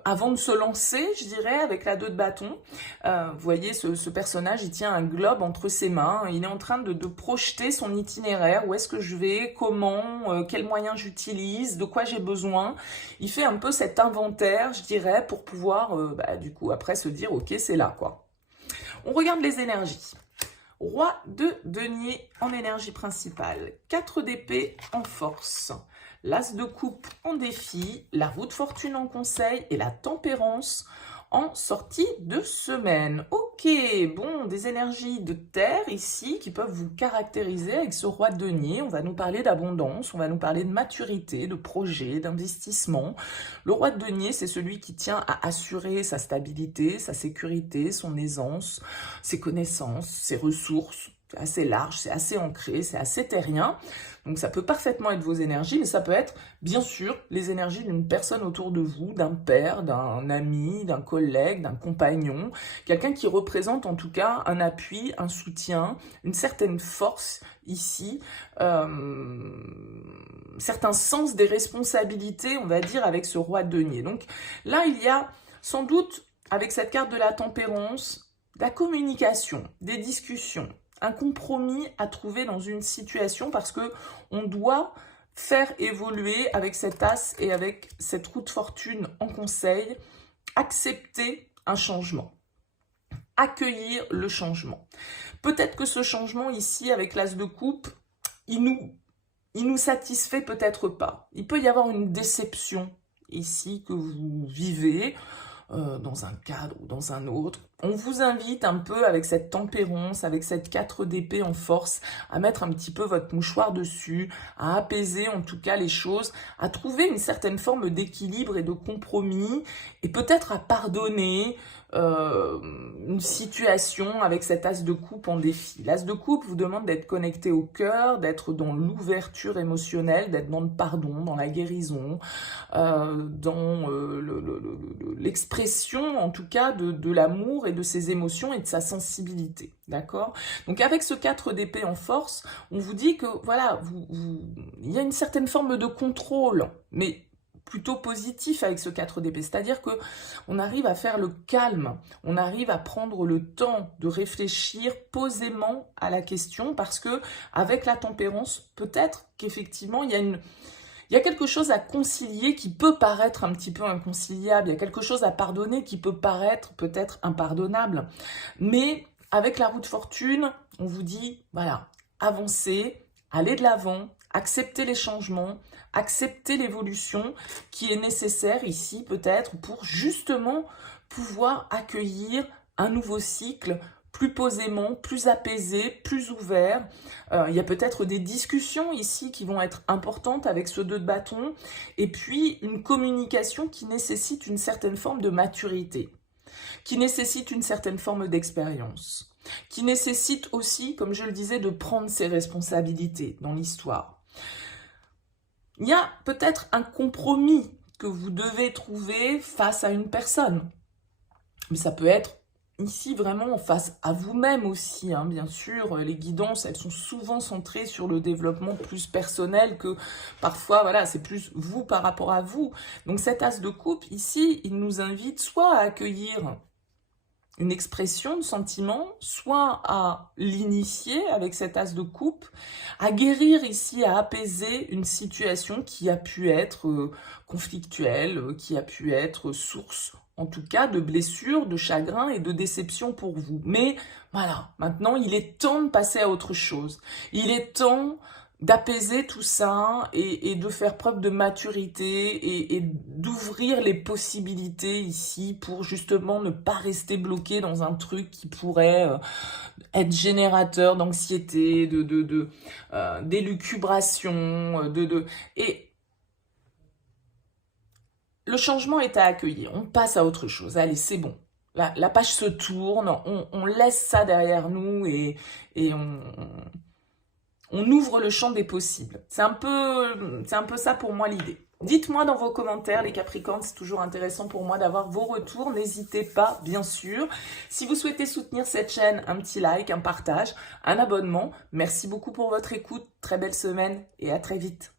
avant de se lancer, je dirais, avec la 2 de bâton. Vous voyez, ce personnage, il tient un globe entre ses mains. Il est en train de projeter son itinéraire. Où est-ce que je vais? Comment? Quels moyens j'utilise? De quoi j'ai besoin? Il fait un peu cet inventaire, je dirais, pour pouvoir, du coup, après se dire, ok, c'est là, quoi. On regarde les énergies. Roi de denier en énergie principale, 4 d'épée en force, l'as de coupe en défi, la roue de fortune en conseil et la tempérance en sortie de semaine. Ok, bon, des énergies de terre ici qui peuvent vous caractériser avec ce roi de denier. On va nous parler d'abondance, on va nous parler de maturité, de projet, d'investissement. Le roi de denier, c'est celui qui tient à assurer sa stabilité, sa sécurité, son aisance, ses connaissances, ses ressources. C'est assez large, c'est assez ancré, c'est assez terrien. Donc ça peut parfaitement être vos énergies, mais ça peut être bien sûr les énergies d'une personne autour de vous, d'un père, d'un ami, d'un collègue, d'un compagnon, quelqu'un qui représente en tout cas un appui, un soutien, une certaine force ici, certains sens des responsabilités, on va dire, avec ce roi de denier. Donc là, il y a sans doute, avec cette carte de la tempérance, de la communication, des discussions, un compromis à trouver dans une situation parce que on doit faire évoluer avec cet as et avec cette roue de fortune en conseil, accepter un changement, accueillir le changement. Peut-être que ce changement ici avec l'as de coupe, il nous satisfait peut-être pas. Il peut y avoir une déception ici que vous vivez, dans un cadre ou dans un autre. On vous invite un peu avec cette tempérance, avec cette 4 d'épée en force, à mettre un petit peu votre mouchoir dessus, à apaiser en tout cas les choses, à trouver une certaine forme d'équilibre et de compromis, et peut-être à pardonner une situation avec cet as de coupe en défi. L'as de coupe vous demande d'être connecté au cœur, d'être dans l'ouverture émotionnelle, d'être dans le pardon, dans la guérison, dans l'expression en tout cas de l'amour et de ses émotions et de sa sensibilité, d'accord? Donc avec ce 4 d'épée en force, on vous dit que voilà, il y a une certaine forme de contrôle, mais plutôt positif avec ce 4 d'épée, c'est-à-dire que on arrive à faire le calme, on arrive à prendre le temps de réfléchir posément à la question, parce que avec la tempérance, peut-être qu'effectivement il y a quelque chose à concilier qui peut paraître un petit peu inconciliable, il y a quelque chose à pardonner qui peut paraître peut-être impardonnable, mais avec la roue de fortune, on vous dit, voilà, avancez, allez de l'avant, acceptez les changements, acceptez l'évolution qui est nécessaire ici peut-être pour justement pouvoir accueillir un nouveau cycle plus posément, plus apaisé, plus ouvert. Il y a peut-être des discussions ici qui vont être importantes avec ce 2 de bâton, et puis une communication qui nécessite une certaine forme de maturité, qui nécessite une certaine forme d'expérience, qui nécessite aussi, comme je le disais, de prendre ses responsabilités dans l'histoire. Il y a peut-être un compromis que vous devez trouver face à une personne, mais ça peut être ici vraiment face à vous-même aussi, hein, bien sûr. Les guidances, elles sont souvent centrées sur le développement plus personnel que parfois, voilà, c'est plus vous par rapport à vous. Donc cet as de coupe ici, il nous invite soit à accueillir une expression de sentiment, soit à l'initier avec cet as de coupe, à guérir ici, à apaiser une situation qui a pu être conflictuelle, qui a pu être source, en tout cas, de blessures, de chagrin et de déception pour vous. Mais voilà, maintenant, il est temps de passer à autre chose. Il est temps d'apaiser tout ça et de faire preuve de maturité et d'ouvrir les possibilités ici pour justement ne pas rester bloqué dans un truc qui pourrait être générateur d'anxiété, d'élucubration, et le changement est à accueillir. On passe à autre chose. Allez, c'est bon. La page se tourne, on laisse ça derrière nous et on ouvre le champ des possibles. C'est un peu ça pour moi l'idée. Dites-moi dans vos commentaires, les Capricornes, c'est toujours intéressant pour moi d'avoir vos retours. N'hésitez pas, bien sûr. Si vous souhaitez soutenir cette chaîne, un petit like, un partage, un abonnement. Merci beaucoup pour votre écoute. Très belle semaine et à très vite.